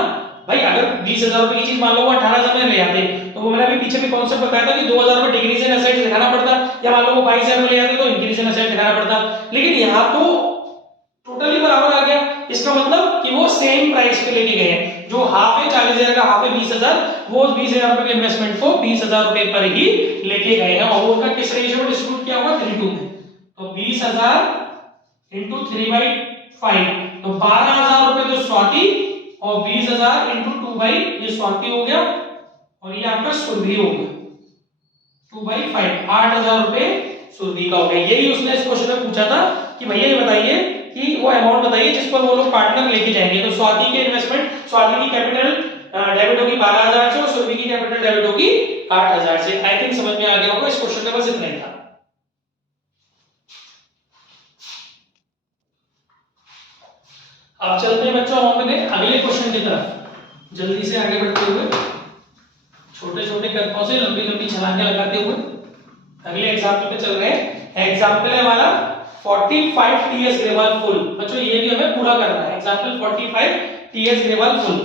भाई। अगर 20,000 रुपए की चीज मान लो वो 18,000 में ले आते, तो वो मैंने अभी पीछे भी कॉन्सेप्ट बताया था कि 2,000 रुपए डिक्रीज इन एसेट्स दिखाना पड़ता, या मान लो वो 22,000 में ले आते तो इंक्रीज इन एसेट्स दिखाना पड़ता, लेकिन यहाँ तो टोटली बराबर आ गया। इसका मतलब कि वो सेम प्राइस पे लेके गए हैं, जो हाफ है 40,000 का, हाफ है 20,000, वो 20,000 रुपए के इन्वेस्टमेंट को 20,000 रुपए पर ही लेके गए हैं, और उनका किस रेशियो में डिस्ट्रीब्यूट किया होगा 3:2 में। तो 20,000 into 3/5, तो 12,000 रुपए तो स्वाति और 20,000 into 2 ये स्वाति हो गया और ये आपका सुरभि हो गया 2/5, 8,000 रुपए सुरभि का हो गया। यही उसने इस क्वेश्चन में पूछा था कि भैया ये बताइए कि वो अमाउंट बताइए जिस पर वो लोग पार्टनर लेके जाएंगे। तो स्वाति के इन्वेस्टमेंट, स्वाति की कैपिटल डेबिट होगी 12,000 से और सुरभि की कैपिटल डेबिट होगी 8,000 से। आई थिंक समझ में आ गया होगा, इस क्वेश्चन में बस इतना ही था। अब चलते हैं बच्चों हम अपने अगले क्वेश्चन की तरफ, जल्दी से आगे बढ़ते हुए, छोटे छोटे कदमों से लंबी लंबी छलांगे लगाते हुए अगले एग्जाम्पल पे चल रहे हैं। एग्जाम्पल है हमारा 45 TS ग्रेवाल फुल। बच्चों ये भी हमें पूरा करना है। Example 45 TS Grewal full.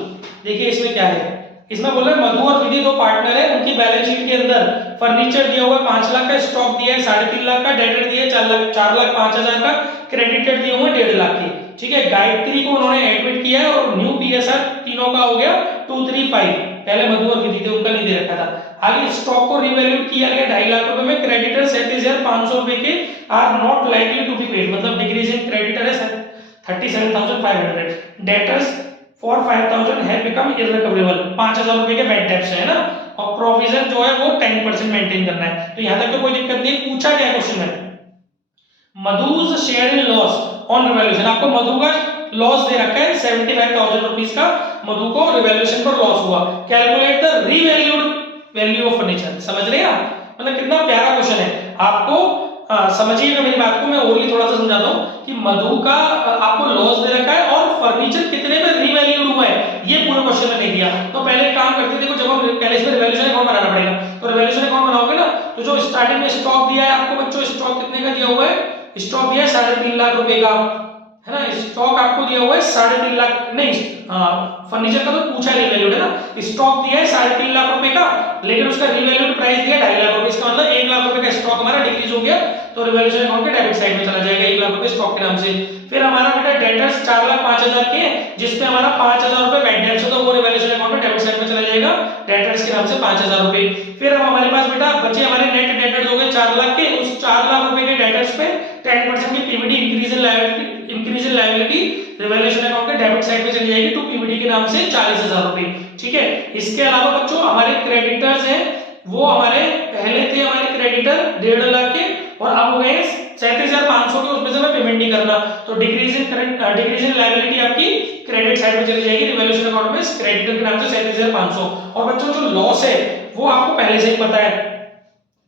देखिए इसमें क्या है, इसमें बोल रहे मधु और विधि दो पार्टनर है, उनकी बैलेंस शीट के अंदर फर्नीचर दिया हुआ 5 लाख का, स्टॉक दिया है 3.5 लाख का, डेटर दिया है 4,05,000 का, क्रेडिटेड दिए हुए 1.5 लाख के। ठीक है, गायत्री को उन्होंने एडमिट किया है और न्यू PSR तीनों का हो गया 235, पहले मधु और विधि थे उनका नहीं दे रखा था। आगे स्टॉक को रिवैल्यूट किया गया 2.5 लाख रुपए में, क्रेडिटर 37,500 रुपए के are not likely to be paid, मतलब डिक्रीज इन क्रेडिटर है 37,500, debtors for 5,000 have become irrecoverable, 5,000 रुपए के बैड डेब्ट्स है ना, और प्रोविजन जो है वो 10% मेंटेन करना है। तो यहां तक तो कोई दिक्कत नहीं। पूछा क्या क्वेश्चन में, Madhu's share in loss on revaluation, आपको मधु का लॉस दे रखा है 75,000 रुपीस का, मधु को रिवैल्यूएशन पर लॉस हुआ, calculate the revalued value of furniture. समझ रहे हैं आप, मतलब कितना प्यारा क्वेश्चन है। आपको समझिएगा मेरी बात को, मैं और भी थोड़ा सा समझाता हूं कि मधु का आपको लॉस दे रखा है और फर्नीचर कितने में रीवैल्यूड हुआ है ये पूरे क्वेश्चन में नहीं दिया। तो पहले काम करते हैं, देखो जब हम पहले इसमें रिवैल्यूएशन अकाउंट बनाना पड़ेगा, तो रिवैल्यूएशन अकाउंट बनाओगे ना, तो जो स्टार्टिंग में स्टॉक दिया है आपको बच्चों, स्टॉक कितने का दिया हुआ है, स्टॉक दिया है 3.5 लाख रुपए का, है ना, स्टॉक आपको दिया हुआ है 3.5 लाख, नहीं फर्नीचर का तो पूछा रिवैल्यूड है ना, स्टॉक दिया है 3.5 लाख रुपए का, लेकिन उसका रिवैल्यूड प्राइस दिया 2.5 लाख रुपए, इसका मतलब 1 लाख रुपए का स्टॉक हमारा डिक्रीज हो गया, तो रिवैल्यूएशन अकाउंट के डेबिट साइड में चला जाएगा 1 लाख रुपए स्टॉक के नाम से। फिर हमारा बेटा डेटर्स 4,05,000 के, जिसपे हमारा 5,000 रुपए बैड डेब्ट्स है, तो वो रिवैल्यूएशन अकाउंट में डेबिट साइड में चला जाएगा जाएगा डेटर्स के नाम से 5000 रुपए। फिर अब हमारे पास बेटा बचे हमारे नेट डेटर्स हो गए 4 लाख के, उस 4 लाख रुपए के डेटर्स पे 10% की PVD increase in liability revaluation account के डेबिट साइड में चली जाएगी टू पीवीडी के नाम से 40000 रुपए। ठीक है, इसके अलावा बच्चों हमारे क्रेडिटर्स हैं, वो हमारे पहले थे हमारे क्रेडिटर 1.5 लाख के और अब हो गए 37,500 के, उसमें से मैं पेमेंट नहीं करना, तो डिक्रीज इन लायबिलिटी आपकी क्रेडिट साइड में चली जाएगी रिवैल्यूएशन अकाउंट में क्रेडिटर के नाम से 37,500। और बच्चों जो लॉस है वो आपको पहले से ही पता है,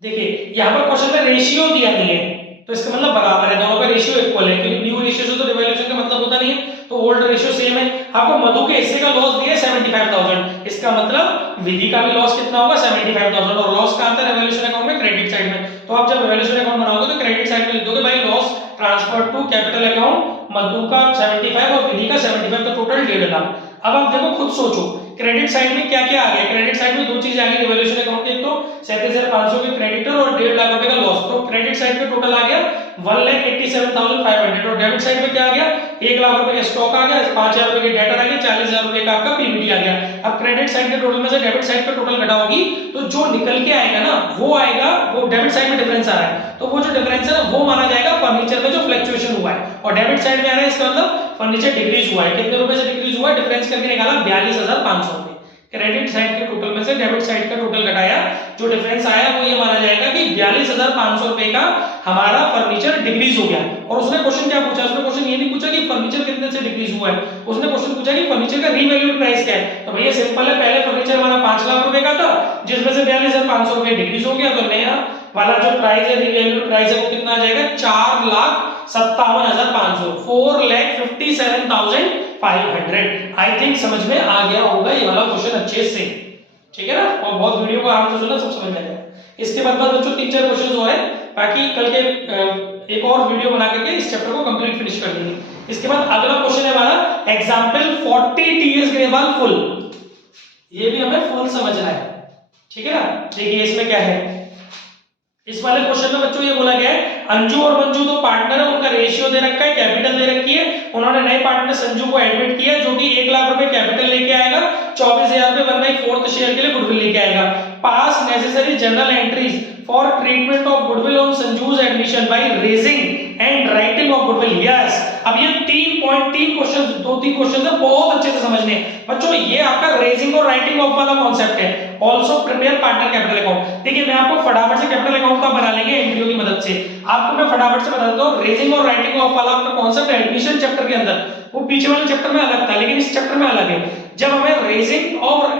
देखिए यहाँ पर क्वेश्चन में रेशियो दिया नहीं है तो इसका मतलब बराबर है, दोनों का रेशियो इक्वल है, क्योंकि न्यू रेशियो से तो रिवैल्यूएशन का मतलब होता नहीं है, तो ओल्ड रेशियो सेम है। आपको मधु के हिस्से का लॉस दिया 75,000, इसका मतलब विधि का भी लॉस कितना होगा 75,000, और लॉस कहां था रिवैल्यूएशन अकाउंट में क्रेडिट साइड में। तो आप जब रिवैल्यूएशन अकाउंट बनाओगे तो क्रेडिट साइड में लिख दोगे भाई loss transfer to capital account, Madhu का 75 और विधि का 75, तो टोटल 1.5 लाख। अब आप देखो खुद सोचो क्रेडिट साइड में क्या क्या आ गया, क्रेडिट साइड में दो चीजें आ गई रिवैल्यूएशन अकाउंट के, एक तो 37,500 के क्रेडिटर और 1.5 लाख रुपए का लॉस, तो क्रेडिट साइड पे टोटल आ गया 1,87,500 और डेबिट साइड में क्या आ गया 1 लाख रुपए का स्टॉक आ गया, 5,000 रुपए के डेटर आ गया, 40,000 रुपए का आपका पीवीडी आ गया। अब क्रेडिट साइड के टोटल में से डेबिट साइड का टोटल घटाओगी तो जो निकल के आएगा ना वो आएगा, वो डेबिट साइड में डिफरेंस आ रहा है तो वो जो डिफरेंस है ना वो माना जाएगा फर्नीचर में जो फ्लक्चुएशन हुआ है, और डेबिट साइड में आ रहा है इसका मतलब फर्नीचर डिक्रीज हुआ है, कितने रुपए से डिक्रीज हुआ है, डिफरेंस करके निकाला 42,500 रुपए। क्रेडिट साइड के टोटल में से डेबिट साइड का टोटल घटाया, जो डिफरेंस आया वो ये माना जाएगा कि 42,500 रुपए का हमारा फर्नीचर डिक्रीज हो गया। और उसने क्वेश्चन क्या पूछा, उसने क्वेश्चन ये नहीं पूछा कि फर्नीचर कितने से डिक्रीज हुआ है, उसने क्वेश्चन पूछा कि फर्नीचर का रीवैल्यूड प्राइस क्या है। तो भैया सिंपल है, पहले फर्नीचर हमारा 5 लाख रुपए का था जिसमें से 42,500 रुपए डिक्रीज हो गया, तो नया वाला जो प्राइस है रीवैल्यूड प्राइस है वो कितना आ जाएगा 4,57,500, 4,57,500। आई थिंक समझ में आ गया होगा ये वाला क्वेश्चन अच्छे से, ठीक है ना, और बहुत वीडियो को आराम से सुनना सब समझ में आएगा। इसके बाद बच्चों 3-4 क्वेश्चंस और हैं, बाकी कल के एक और वीडियो बना करके इस चैप्टर को कंप्लीट फिनिश कर देंगे। इसके बाद अगला क्वेश्चन है हमारा एग्जांपल 40 टीएस ग्रेवाल फुल, ये भी हमें फुल समझना है, ठीक है ना। देखिए इसमें क्या है, इस वाले क्वेश्चन में बच्चों ये बोला गया है अंजू और मंजू दो पार्टनर है, उनका रेशियो दे रखा है, कैपिटल दे रखी है, उन्होंने नए पार्टनर संजू को एडमिट किया जो कि 1 लाख रुपए कैपिटल लेके आएगा, 24,000 रुपए 1/4 शेयर के लिए गुडविल लेके आएगा। पास necessary journal entries for treatment of goodwill on Sanju's admission by raising and writing of goodwill. Yes, अब ये 3.3 क्वेश्चन, 2-3 क्वेश्चन है बहुत अच्छे से समझने बच्चों। ये आपका रेजिंग और राइटिंग ऑफ वाला कॉन्सेप्ट है। Also prepare partner capital account. देखिए मैं आपको फटाफट से कैपिटल अकाउंट का बना लेंगे एंट्रियों की मदद से, आपको मैं फटाफट से बता देता हूं। रेजिंग और राइटिंग ऑफ वाला आपका कॉन्सेप्ट एडमिशन चैप्टर के अंदर, वो पीछे वाले चैप्टर में अलग था लेकिन इस चैप्टर में अलग है। जब हमें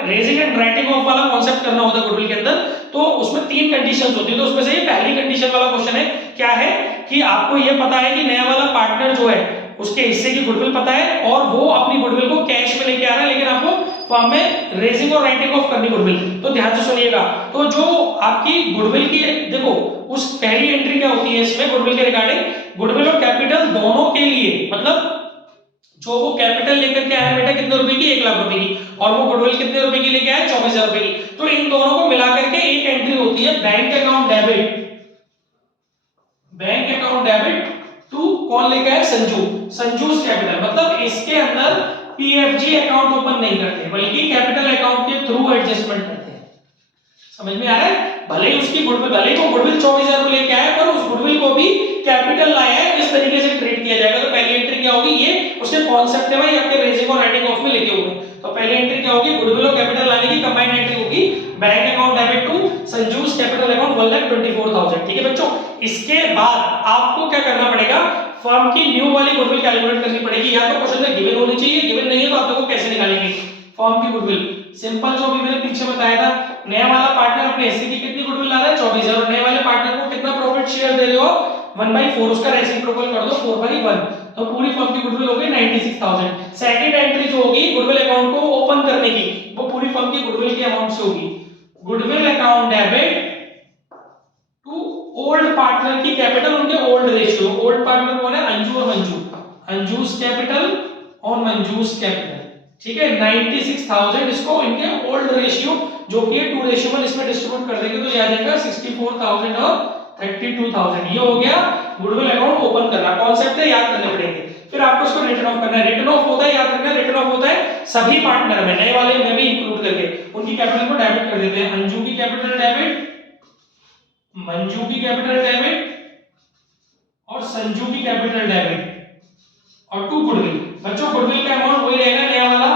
रेजिंग एंड राइटिंग ऑफ वाला कॉन्सेप्ट करना होता है गुडविल के अंदर, तो उसमें 3 कंडीशंस होती है, तो उसमें से ये पहली कंडीशन वाला क्वेश्चन है। क्या है कि आपको ये पता है कि नया वाला पार्टनर जो है उसके हिस्से की गुडविल पता है और वो अपनी गुडविल को कैश में लेके आ रहा है, लेकिन आपको फॉर्म में रेजिंग और राइटिंग ऑफ करनी गुडविल। तो ध्यान से सुनिएगा, तो जो आपकी गुडविल की देखो उस पहली एंट्री क्या होती है इसमें गुडविल के रिगार्डिंग, गुडविल और कैपिटल दोनों के लिए, मतलब जो वो कैपिटल लेकर के आया बेटा कितने रुपए की 1 लाख रुपए की, और वो गुडविल कितने रुपए की लेके आया 24,000 रुपए की, तो इन दोनों को मिला करके एक एंट्री होती है bank account debit, bank account debit to कौन लेके आया संजूस कैपिटल। मतलब इसके अंदर पीएफजी अकाउंट ओपन नहीं करते बल्कि कैपिटल अकाउंट के थ्रू एडजस्टमेंट करते हैं। समझ में आ रहा है, भले ही उसकी गुडविल, भले ही वो गुडविल 24,000 रुपए लेके आया पर उस गुडविल को भी कैपिटल लाया है, इस तरीके से ट्रीट किया जाएगा। तो पहली एंट्री क्या होगी, ये उसके कॉन्सेप्ट है भाई आपके रेजिंग और राइटिंग ऑफ में लिखे हुए। तो पहली एंट्री क्या होगी, गुडविल और कैपिटल लाने की कंबाइंड एंट्री होगी bank account debit to Sanju's capital account 1,24,000। ठीक है बच्चों, इसके बाद आपको क्या करना पड़ेगा, फर्म की न्यू वाली गुडविल कैलकुलेट करनी पड़ेगी। या तो क्वेश्चन में गिवन होनी चाहिए, गिवन नहीं है तो आप देखो कैसे निकालेंगे फर्म की गुडविल। सिंपल जो अभी मैंने पीछे बताया था, नया वाला पार्टनर अपने हिस्से की कितनी गुडविल ला रहा है 24,000, और नए वाले पार्टनर को कितना प्रॉफिट शेयर दे रहे हो 1/4, उसका रेसिप्रोकल कर दो 4/1, तो पूरी फर्म की गुडविल हो गई 96,000। सेकंड एंट्री जो होगी गुडविल अकाउंट को ओपन करने की, वो पूरी फर्म की गुडविल के अमाउंट से होगी। Goodwill account debit to old partner की कैपिटल, उनके ओल्ड रेशियो, ओल्ड पार्टनर कौन है अंजू और मंजू, अंजूस कैपिटल और मंजूस कैपिटल। ठीक है 96,000, इसको इनके ओल्ड रेशियो जो कि 2:1 इसमें डिस्ट्रीब्यूट कर देंगे तो ये आ जाएगा 64,000 और 32,000। ये हो गया गुडविल अकाउंट ओपन करना, कॉन्सेप्ट है याद करने पड़ेंगे। फिर आपको इसको रिटर्न ऑफ करना है। रिटर्न ऑफ होता है, याद रखना रिटर्न ऑफ होता है सभी पार्टनर में, नए वाले में भी इंक्लूड करके, उनकी कैपिटल को डेबिट कर देते हैं। अंजू की कैपिटल डेबिट, मंजू की कैपिटल डेबिट और संजू की कैपिटल डेबिट और टू गुडविल। बच्चों गुडविल का अमाउंट वही रहेगा नया वाला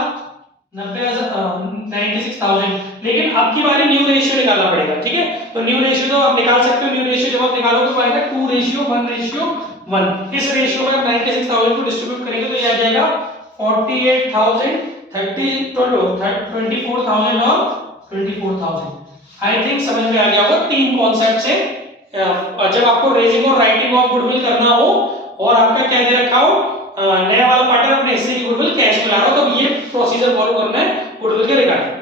96,000, लेकिन अब की बारी न्यू रेशियो निकालना पड़ेगा। ठीक है, तो न्यू रेशियो तो आप निकाल सकते हो। न्यू रेशियो जब आप निकालोगे तो आएगा 2:1:1। इस रेशियो में 96,000 को डिस्ट्रीब्यूट करेंगे तो ये आ जाएगा 48,000, 24,000 और 24,000। आई थिंक समझ में आ गया होगा तीन कॉन्सेप्ट से। जब आपको रेजिंग और राइटिंग ऑफ गुडविल करना हो और आपका क्या दे रखा हो, नया वाला पार्टनर अपने हिस्से की गुडविल कैश में ला रहा हो, तो ये प्रोसीजर फॉलो करना है गुडविल के रिगार्डिंग।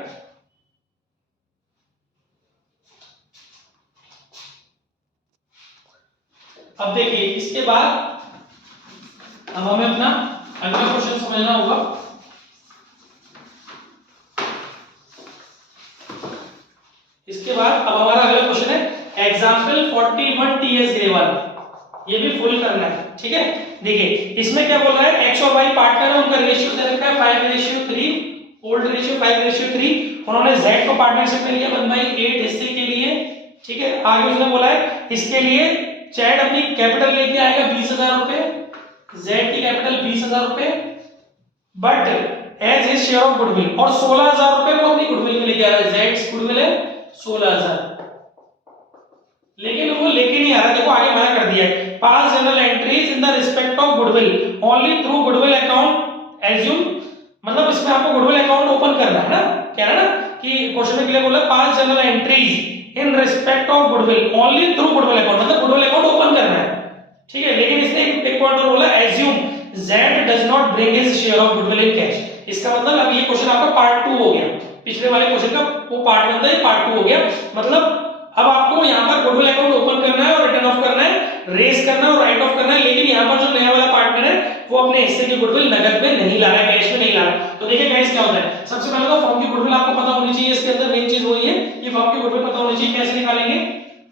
अब देखिए इसके बाद अब हमें अपना अगला क्वेश्चन समझना होगा। इसके बाद अब हमारा अगला क्वेश्चन है एग्जांपल 41 टीएस ग्रेवाल, ये भी फुल करना है। ठीक है, देखिए इसमें क्या बोल रहा है, एक्स और वाई पार्टनर है, उनका रेशियो दे रखा है 5:3, ओल्ड रेशियो 5:3। उन्होंने जेड को पार्टनरशिप में लिया 1/8 हिस्से के लिए। ठीक है, आगे उसने बोला है इसके लिए जेड अपनी कैपिटल लेके आएगा 20,000 रुपए, जेड की कैपिटल 20,000 रुपए, but as his share of goodwill, और 16,000 रुपए वो अपनी गुडविल में लेके आ रहा है। जेड गुडविल है 16,000, लेकिन वो लेके नहीं आ रहा। देखो आगे मना कर दिया है, pass journal entries in the respect of goodwill only through goodwill account assume, मतलब इसमें आपको गुडविल अकाउंट ओपन करना है ना, कह रहा है ना कि क्वेश्चन में क्लियर बोला pass journal entries in respect of goodwill only through goodwill account, मतलब गुडविल अकाउंट ओपन करना है। ठीक है, लेकिन इसने एक पॉइंट और बोला assume Z does not bring his share of goodwill in cash. इसका मतलब अब ये क्वेश्चन आपका पार्ट 2 हो गया, पिछले वाले क्वेश्चन का वो पार्ट 1 था, ये पार्ट 2 हो गया। मतलब अब आपको यहाँ पर गुडविल अकाउंट ओपन करना है और रिटर्न ऑफ करना है, रेस करना है और राइट ऑफ करना है, लेकिन यहाँ पर जो नया वाला पार्टनर है वो अपने हिस्से की गुडविल नगद में नहीं ला रहा है, कैश में नहीं ला रहा है। तो देखिए गाइस क्या होता है, सबसे पहले तो फर्म की गुडविल आपको पता होनी चाहिए। इसके अंदर मेन चीज वही है कि फर्म की गुडविल पता होनी चाहिए। कैसे निकालेंगे,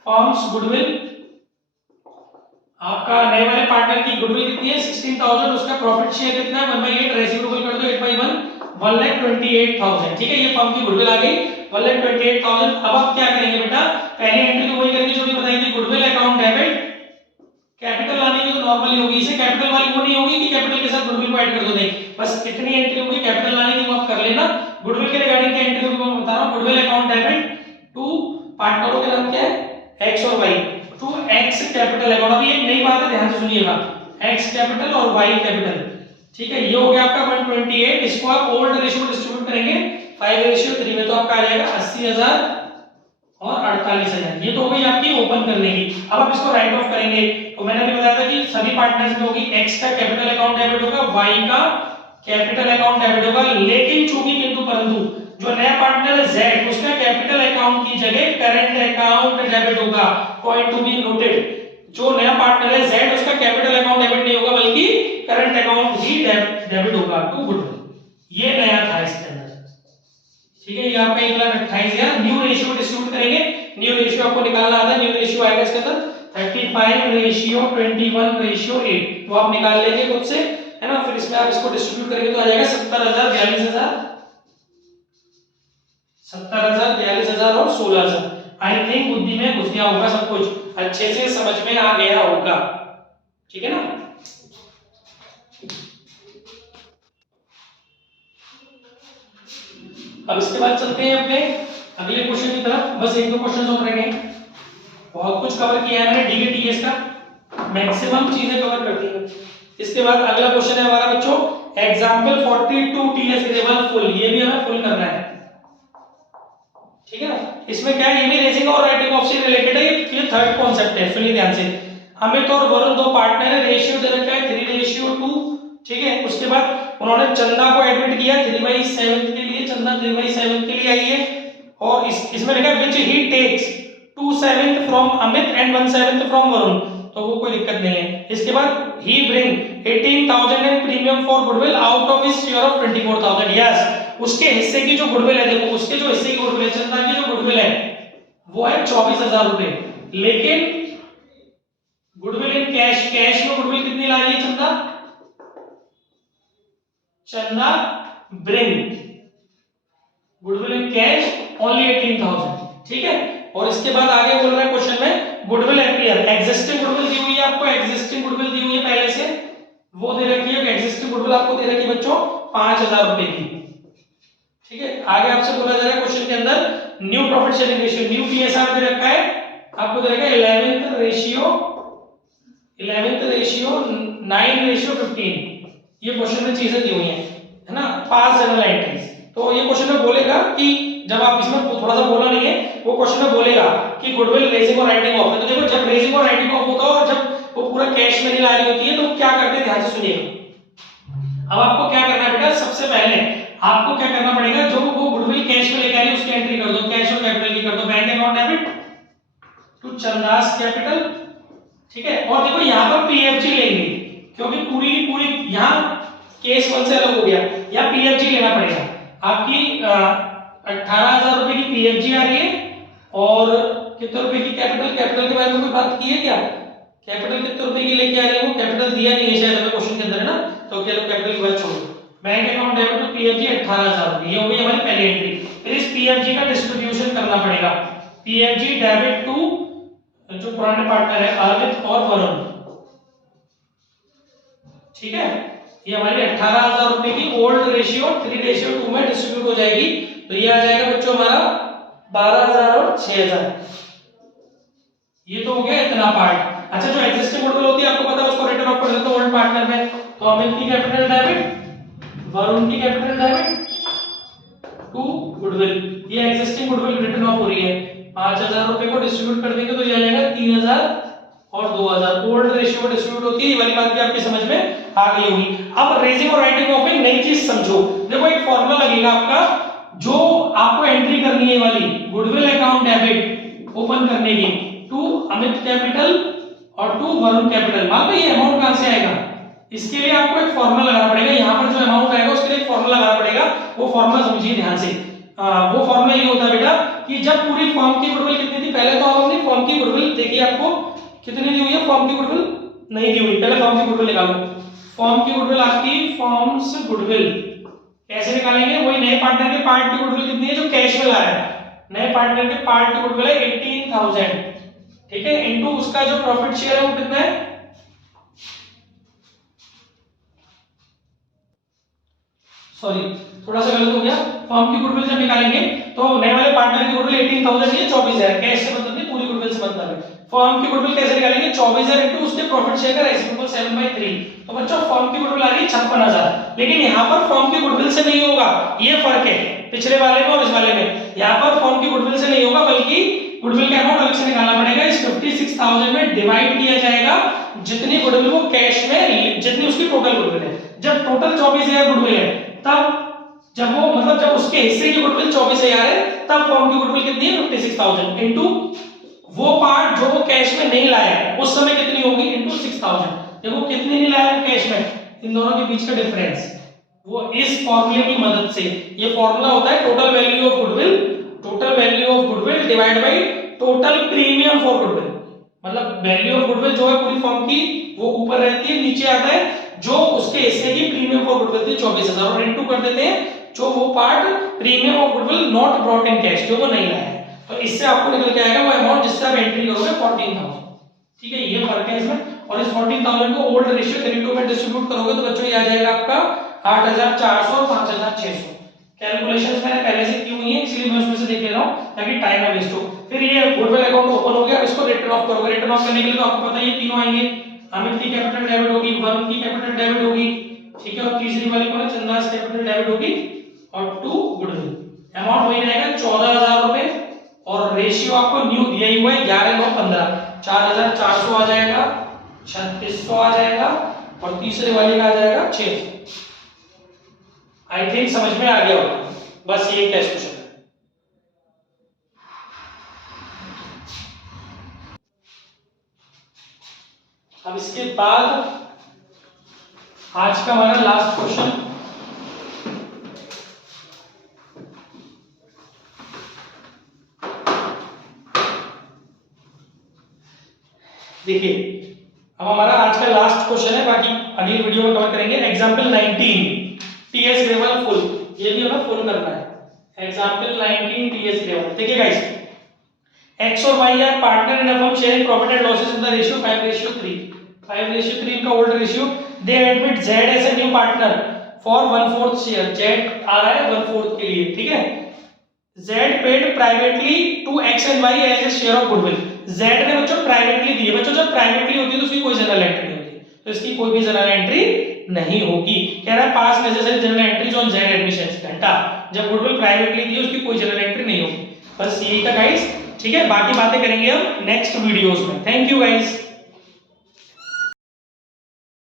फर्म्स गुडविल, आपका नए वाले पार्टनर की गुडविल कितनी है 16,000, उसका प्रॉफिट शेयर कितना है 1/8, रेसिप्रोकल कर दो 8/1, 1,28,000। ठीक है, ये फर्म की गुडविल आ गई 1,28,000। अब आप क्या करेंगे बेटा, पहली एंट्री तो वही करेंगे जो भी बताई थी, गुडविल अकाउंट डेबिट, कैपिटल लाने की तो नॉर्मली होगी, इसे कैपिटल वाली वो नहीं होगी कि कैपिटल के साथ गुडविल को ऐड कर दो, नहीं, बस इतनी एंट्री होगी कैपिटल लाने की वो आप कर लेना। गुडविल के रिगार्डिंग की एंट्री होगी मैं बता रहा हूं, गुडविल अकाउंट डेबिट टू पार्टनरों के नाम क्या है एक्स और Y, to X capital account. अभी एक नई बात है ध्यान से सुनिएगा, एक्स कैपिटल और वाई कैपिटल। ठीक है, ये हो गया आपका 128, इसको आप ओल्ड रेशियो में डिस्ट्रीब्यूट करेंगे 5:3 में, तो आपका आ जाएगा 80,000 और 48,000। ये तो हो गई आपकी ओपन करने की। अब आप इसको राइट ऑफ करेंगे, तो मैंने अभी बताया था कि सभी पार्टनर्स में होगी, एक्स का कैपिटल अकाउंट डेबिट होगा, वाई का कैपिटल अकाउंट डेबिट होगा, लेकिन चूंकि किंतु परंतु जो नया पार्टनर है जेड, उसका कैपिटल अकाउंट की जगह करंट अकाउंट डेबिट होगा। पॉइंट टू बी नोटेड, जो नया पार्टनर है जेड, उसका कैपिटल अकाउंट डेबिट नहीं होगा बल्कि करंट अकाउंट ही डेबिट होगा टू गुडविल। ये नया था इसके अंदर। ठीक है, ये आपका 1,28,000 न्यू रेशियो डिस्ट्रीब्यूट करेंगे। न्यू रेशियो आपको निकालना आता है, न्यू रेशियो आएगा इसके अंदर 35:21:8, वो आप निकाल लेंगे खुद से, है ना। फिर इसमें आप इसको डिस्ट्रीब्यूट करेंगे तो आ जाएगा 70,000, 42,000, 70,000, 42,000 और 16,000। आई थिंक बुद्धि में घुस गया होगा, सब कुछ अच्छे से समझ में आ गया होगा। ठीक है ना। अब इसके बाद चलते हैं अपने अगले क्वेश्चन की तरफ। बस एक दो क्वेश्चन और रह गए, बहुत कुछ कवर किया है मैंने डीके टीएस का, मैक्सिमम चीजें कवर कर दी हैं। इसके बाद अगला क्वेश्चन है हमारा बच्चों एग्जांपल 42 टीएस ग्रेवाल फुल, ये भी हमें फुल करना है। ठीक है ना, इसमें क्या है, ये भी रेसिंग और राइटिंग ऑफ से रिलेटेड है। ये थर्ड कॉन्सेप्ट है, सुनिए ध्यान से। अमित और वरुण दो पार्टनर है, रेशियो दे रखा है 3:2। ठीक है, उसके बाद उन्होंने चंदा को एडमिट किया 3/7 के लिए, चंदा 3/7 के लिए आई है, और इसमें लिखा है which he takes 2/7 from Amit and 1/7 from Varun, तो वो कोई दिक्कत नहीं है। इसके बाद he bring 18,000 in premium for goodwill out of his share of 24,000। Yes, उसके हिस्से की जो गुडविल है, देखो उसके जो हिस्से की गुडविल है, चंदा की जो गुडविल है वो है 24,000 रुपए, लेकिन गुडविल इन कैश, कैश में गुडविल कितनी ला रही है चंदा, चंदा bring goodwill in cash only 18,000, ठीक है। और इसके बाद आगे बोल रहा है क्वेश्चन में गुडविल अपीयर, एग्जिस्टिंग गुडविल दी हुई है आपको, एग्जिस्टिंग गुडविल दी हुई है पहले से, वो दे रखी है, एग्जिस्टिंग गुडविल आपको दे रखी है बच्चों 5,000 रुपए की, ठीक है। आगे आपसे बोला जा रहा है क्वेश्चन के अंदर new profit sharing ratio, new PSR दे रखा है आपको, दे रखा है 11th रेशियो 9:15, ये क्वेश्चन में चीजें दी हुई हैं, है ना, पास जनरल एंट्रीज। तो ये क्वेश्चन में बोलेगा कि जब आप इसमें थोड़ा सा बोला नहीं है, वो क्वेश्चन में बोलेगा कि गुडविल रेजिंग और राइटिंग ऑफ है, तो देखो जब रेजिंग और राइटिंग ऑफ होता है और जब वो पूरा कैश में नहीं ला रही होती है तो क्या करते हैं, ध्यान से सुनिएगा। अब आपको क्या करना है बेटा, सबसे पहले आपको क्या करना पड़ेगा, जो वो गुडविल कैश में लेकर आई उसकी एंट्री कर दो, कैश और कैपिटल की कर दो, bank account debit to Chanda's capital, ठीक है। और देखो यहाँ पर पीएफजी लेंगे क्योंकि पूरी यहाँ केस 1 से अलग हो गया, यहाँ पीएफजी लेना पड़ेगा। आपकी 18,000 रुपए की पीएफजी आ रही है और कितने रुपए की कैपिटल, कैपिटल के बारे में कोई बात की है क्या, कैपिटल कितने रुपए की लेके आ रहे हैं, वो कैपिटल दिया नहीं है शायद हमें क्वेश्चन के अंदर, है ना, तो चलो कैपिटल की बात छोड़ो। Bank account debit to PFG 18,000 रुपए, ये हो गई हमारी पहली एंट्री। फिर इस पीएफजी का डिस्ट्रीब्यूशन करना पड़ेगा, पीएफजी डेबिट टू जो पुराने पार्टनर है अरविंद और वरुण, ठीक है। ये हमारी 18,000 रुपए की ओल्ड रेशियो 3:2 में डिस्ट्रीब्यूट हो जाएगी, तो ये आ जाएगा बच्चों हमारा 12,000 और 6,000, ये तो हो गया इतना पार्ट। अच्छा, जो एग्जिस्टिंग गुडविल होती है आपको पता है, उसको रिटर्न ऑफ कर देते हैं ओल्ड पार्टनर में, तो अमित की कैपिटल डेबिट, वरुण की कैपिटल डेबिट टू गुडविल, ये एग्जिस्टिंग गुडविल रिटर्न ऑफ हो रही है, 5,000 रुपए को डिस्ट्रीब्यूट कर देंगे तो ये आ जाएगा 3,000 और 2,000, ओल्ड रेशियो में डिस्ट्रीब्यूट होती है, ये वाली बात भी आपकी समझ में आ गई होगी। अब रेजिंग और राइटिंग ऑफ एक नई चीज समझो, देखो एक फॉर्मूला लगेगा आपका, जो आपको एंट्री करनी है वाली गुडविल अकाउंट डेबिट ओपन करने की टू अमित कैपिटल और टू वरुण कैपिटल, मान लो ये अमाउंट कहां से आएगा, इसके लिए आपको एक फॉर्मूला लगाना पड़ेगा, यहाँ पर जो अमाउंट आएगा उसके लिए एक फॉर्मूला लगाना पड़ेगा, वो फॉर्मूला समझिए ध्यान से। वो फॉर्मूला ये होता है बेटा कि जब पूरी फर्म की गुडविल कितनी थी, पहले तो आप अपनी फर्म की गुडविल देखिए आपको कितनी दी हुई है, फर्म की गुडविल नहीं दी हुई, पहले फर्म की गुडविल निकालो, फर्म की गुडविल आपकी फर्म्स गुडविल कैसे निकालेंगे, वही नए पार्टनर के पार्ट की गुडविल कितनी है जो कैश में ला रहा है, नए पार्टनर के पार्ट की गुडविल है 18,000, ठीक है, इनटू उसका जो प्रॉफिट शेयर है वो कितना है, सॉरी थोड़ा सा गलत हो गया, फर्म की गुडविल जब निकालेंगे तो नए वाले पार्टनर की गुडविल 18,000 है, 24,000 कैश से मतलब नहीं, पूरी गुडविल से मतलब है। फर्म की गुडविल कैसे निकालेंगे, 24,000 इनटू उसके प्रॉफिट शेयर का रेशियो 7/3, तो बच्चों फर्म की गुडविल आ रही है 56,000, लेकिन यहाँ पर फर्म की गुडविल से नहीं होगा, ये फर्क है पिछले वाले में और इस वाले में, यहाँ पर फर्म की गुडविल से नहीं होगा बल्कि गुडविल का अमाउंट अलग से निकालना पड़ेगा, इस 56,000 में डिवाइड किया जाएगा जितनी गुडविल वो कैश में, जितनी उसकी टोटल गुडविल है, जब टोटल 24,000 गुडविल है तब जब वो मतलब जब उसके हिस्से की गुडविल 24,000 है तब फर्म की गुडविल कितनी है 56,000 इनटू वो पार्ट जो वो कैश में नहीं लाया उस समय कितनी होगी इनटू 6,000, देखो कितनी नहीं लाया कैश में, इन दोनों के बीच का डिफरेंस, वो इस फॉर्मूले की मदद से, ये फॉर्मूला होता है total value of goodwill divide by total premium for goodwill, मतलब वैल्यू ऑफ गुडविल जो है पूरी फर्म की वो ऊपर रहती है, नीचे आता है जो उसके हिस्से की प्रीमियम फॉर गुडविल थी 24,000 और इनटू कर देते हैं जो वो part premium of goodwill not brought in cash जो वो नहीं लाया है, तो इससे आपको निकल के आएगा वो अमाउंट जिससे आप एंट्री करोगे 14,000, ठीक है, ये फर्क है इसमें। और इस 14,000 को ओल्ड रेशियो 3:2 में डिस्ट्रीब्यूट करोगे तो बच्चों ये आ जाएगा आपका 8,400 और 5,600, कैलकुलेशंस मैंने पहले से की हुई है इसलिए मैं उसमें से देख ले रहा हूं ताकि टाइम ना वेस्ट हो। फिर ये गुडविल अकाउंट ओपन हो गया, अब इसको रिटर्न ऑफ करोगे, रिटर्न ऑफ करने के लिए तो आपको पता है ये तीनों आएंगे, अमित की कैपिटल डेबिट होगी, वरुण की कैपिटल डेबिट होगी, ठीक है, और तीसरी वाली कौन है, चंदास कैपिटल डेबिट होगी और टू गुडविल, अमाउंट वही रहेगा 14,000 रुपए और रेशियो आपको न्यू दिया ही हुआ है 11/9/15, 4,400 आ जाएगा, 3,600 आ जाएगा और तीसरे वाले का आ जाएगा 600। आई थिंक समझ में आ गया होगा, बस ये टेस्ट क्वेश्चन है। अब इसके बाद आज का हमारा लास्ट क्वेश्चन, देखिए अब हमारा आज का लास्ट क्वेश्चन है, बाकी अगली वीडियो में कवर करेंगे। एग्जांपल 19 टीएस ग्रेवल फुल, ये भी हमें फुल करना है। Example 19 TS 11। देखिए गाइस, X और Y are partner in a firm sharing profit and losses in the ratio 5:3। 5:3 इनका old ratio. They admit Z as a new partner for 1/4 share. Z आ रहा है 1/4 के लिए, ठीक है। Z paid privately to X and Y as a share of goodwill. Z ने बच्चों प्राइवेटली दिए। बच्चों जब प्राइवेटली होती है तो उसकी कोई जनरल एंट्री नहीं होती, तो इसकी कोई भी जनरल एंट्री नहीं होगी। कह रहा है पास necessary general entries on Z admissions. घंटा, जब गुडविल प्राइवेटली दी उसकी कोई जनरल एंट्री नहीं होगी। बस यही था गाइस, ठीक है। बाकी बातें करेंगे हम नेक्स्ट वीडियोस में। Thank you guys.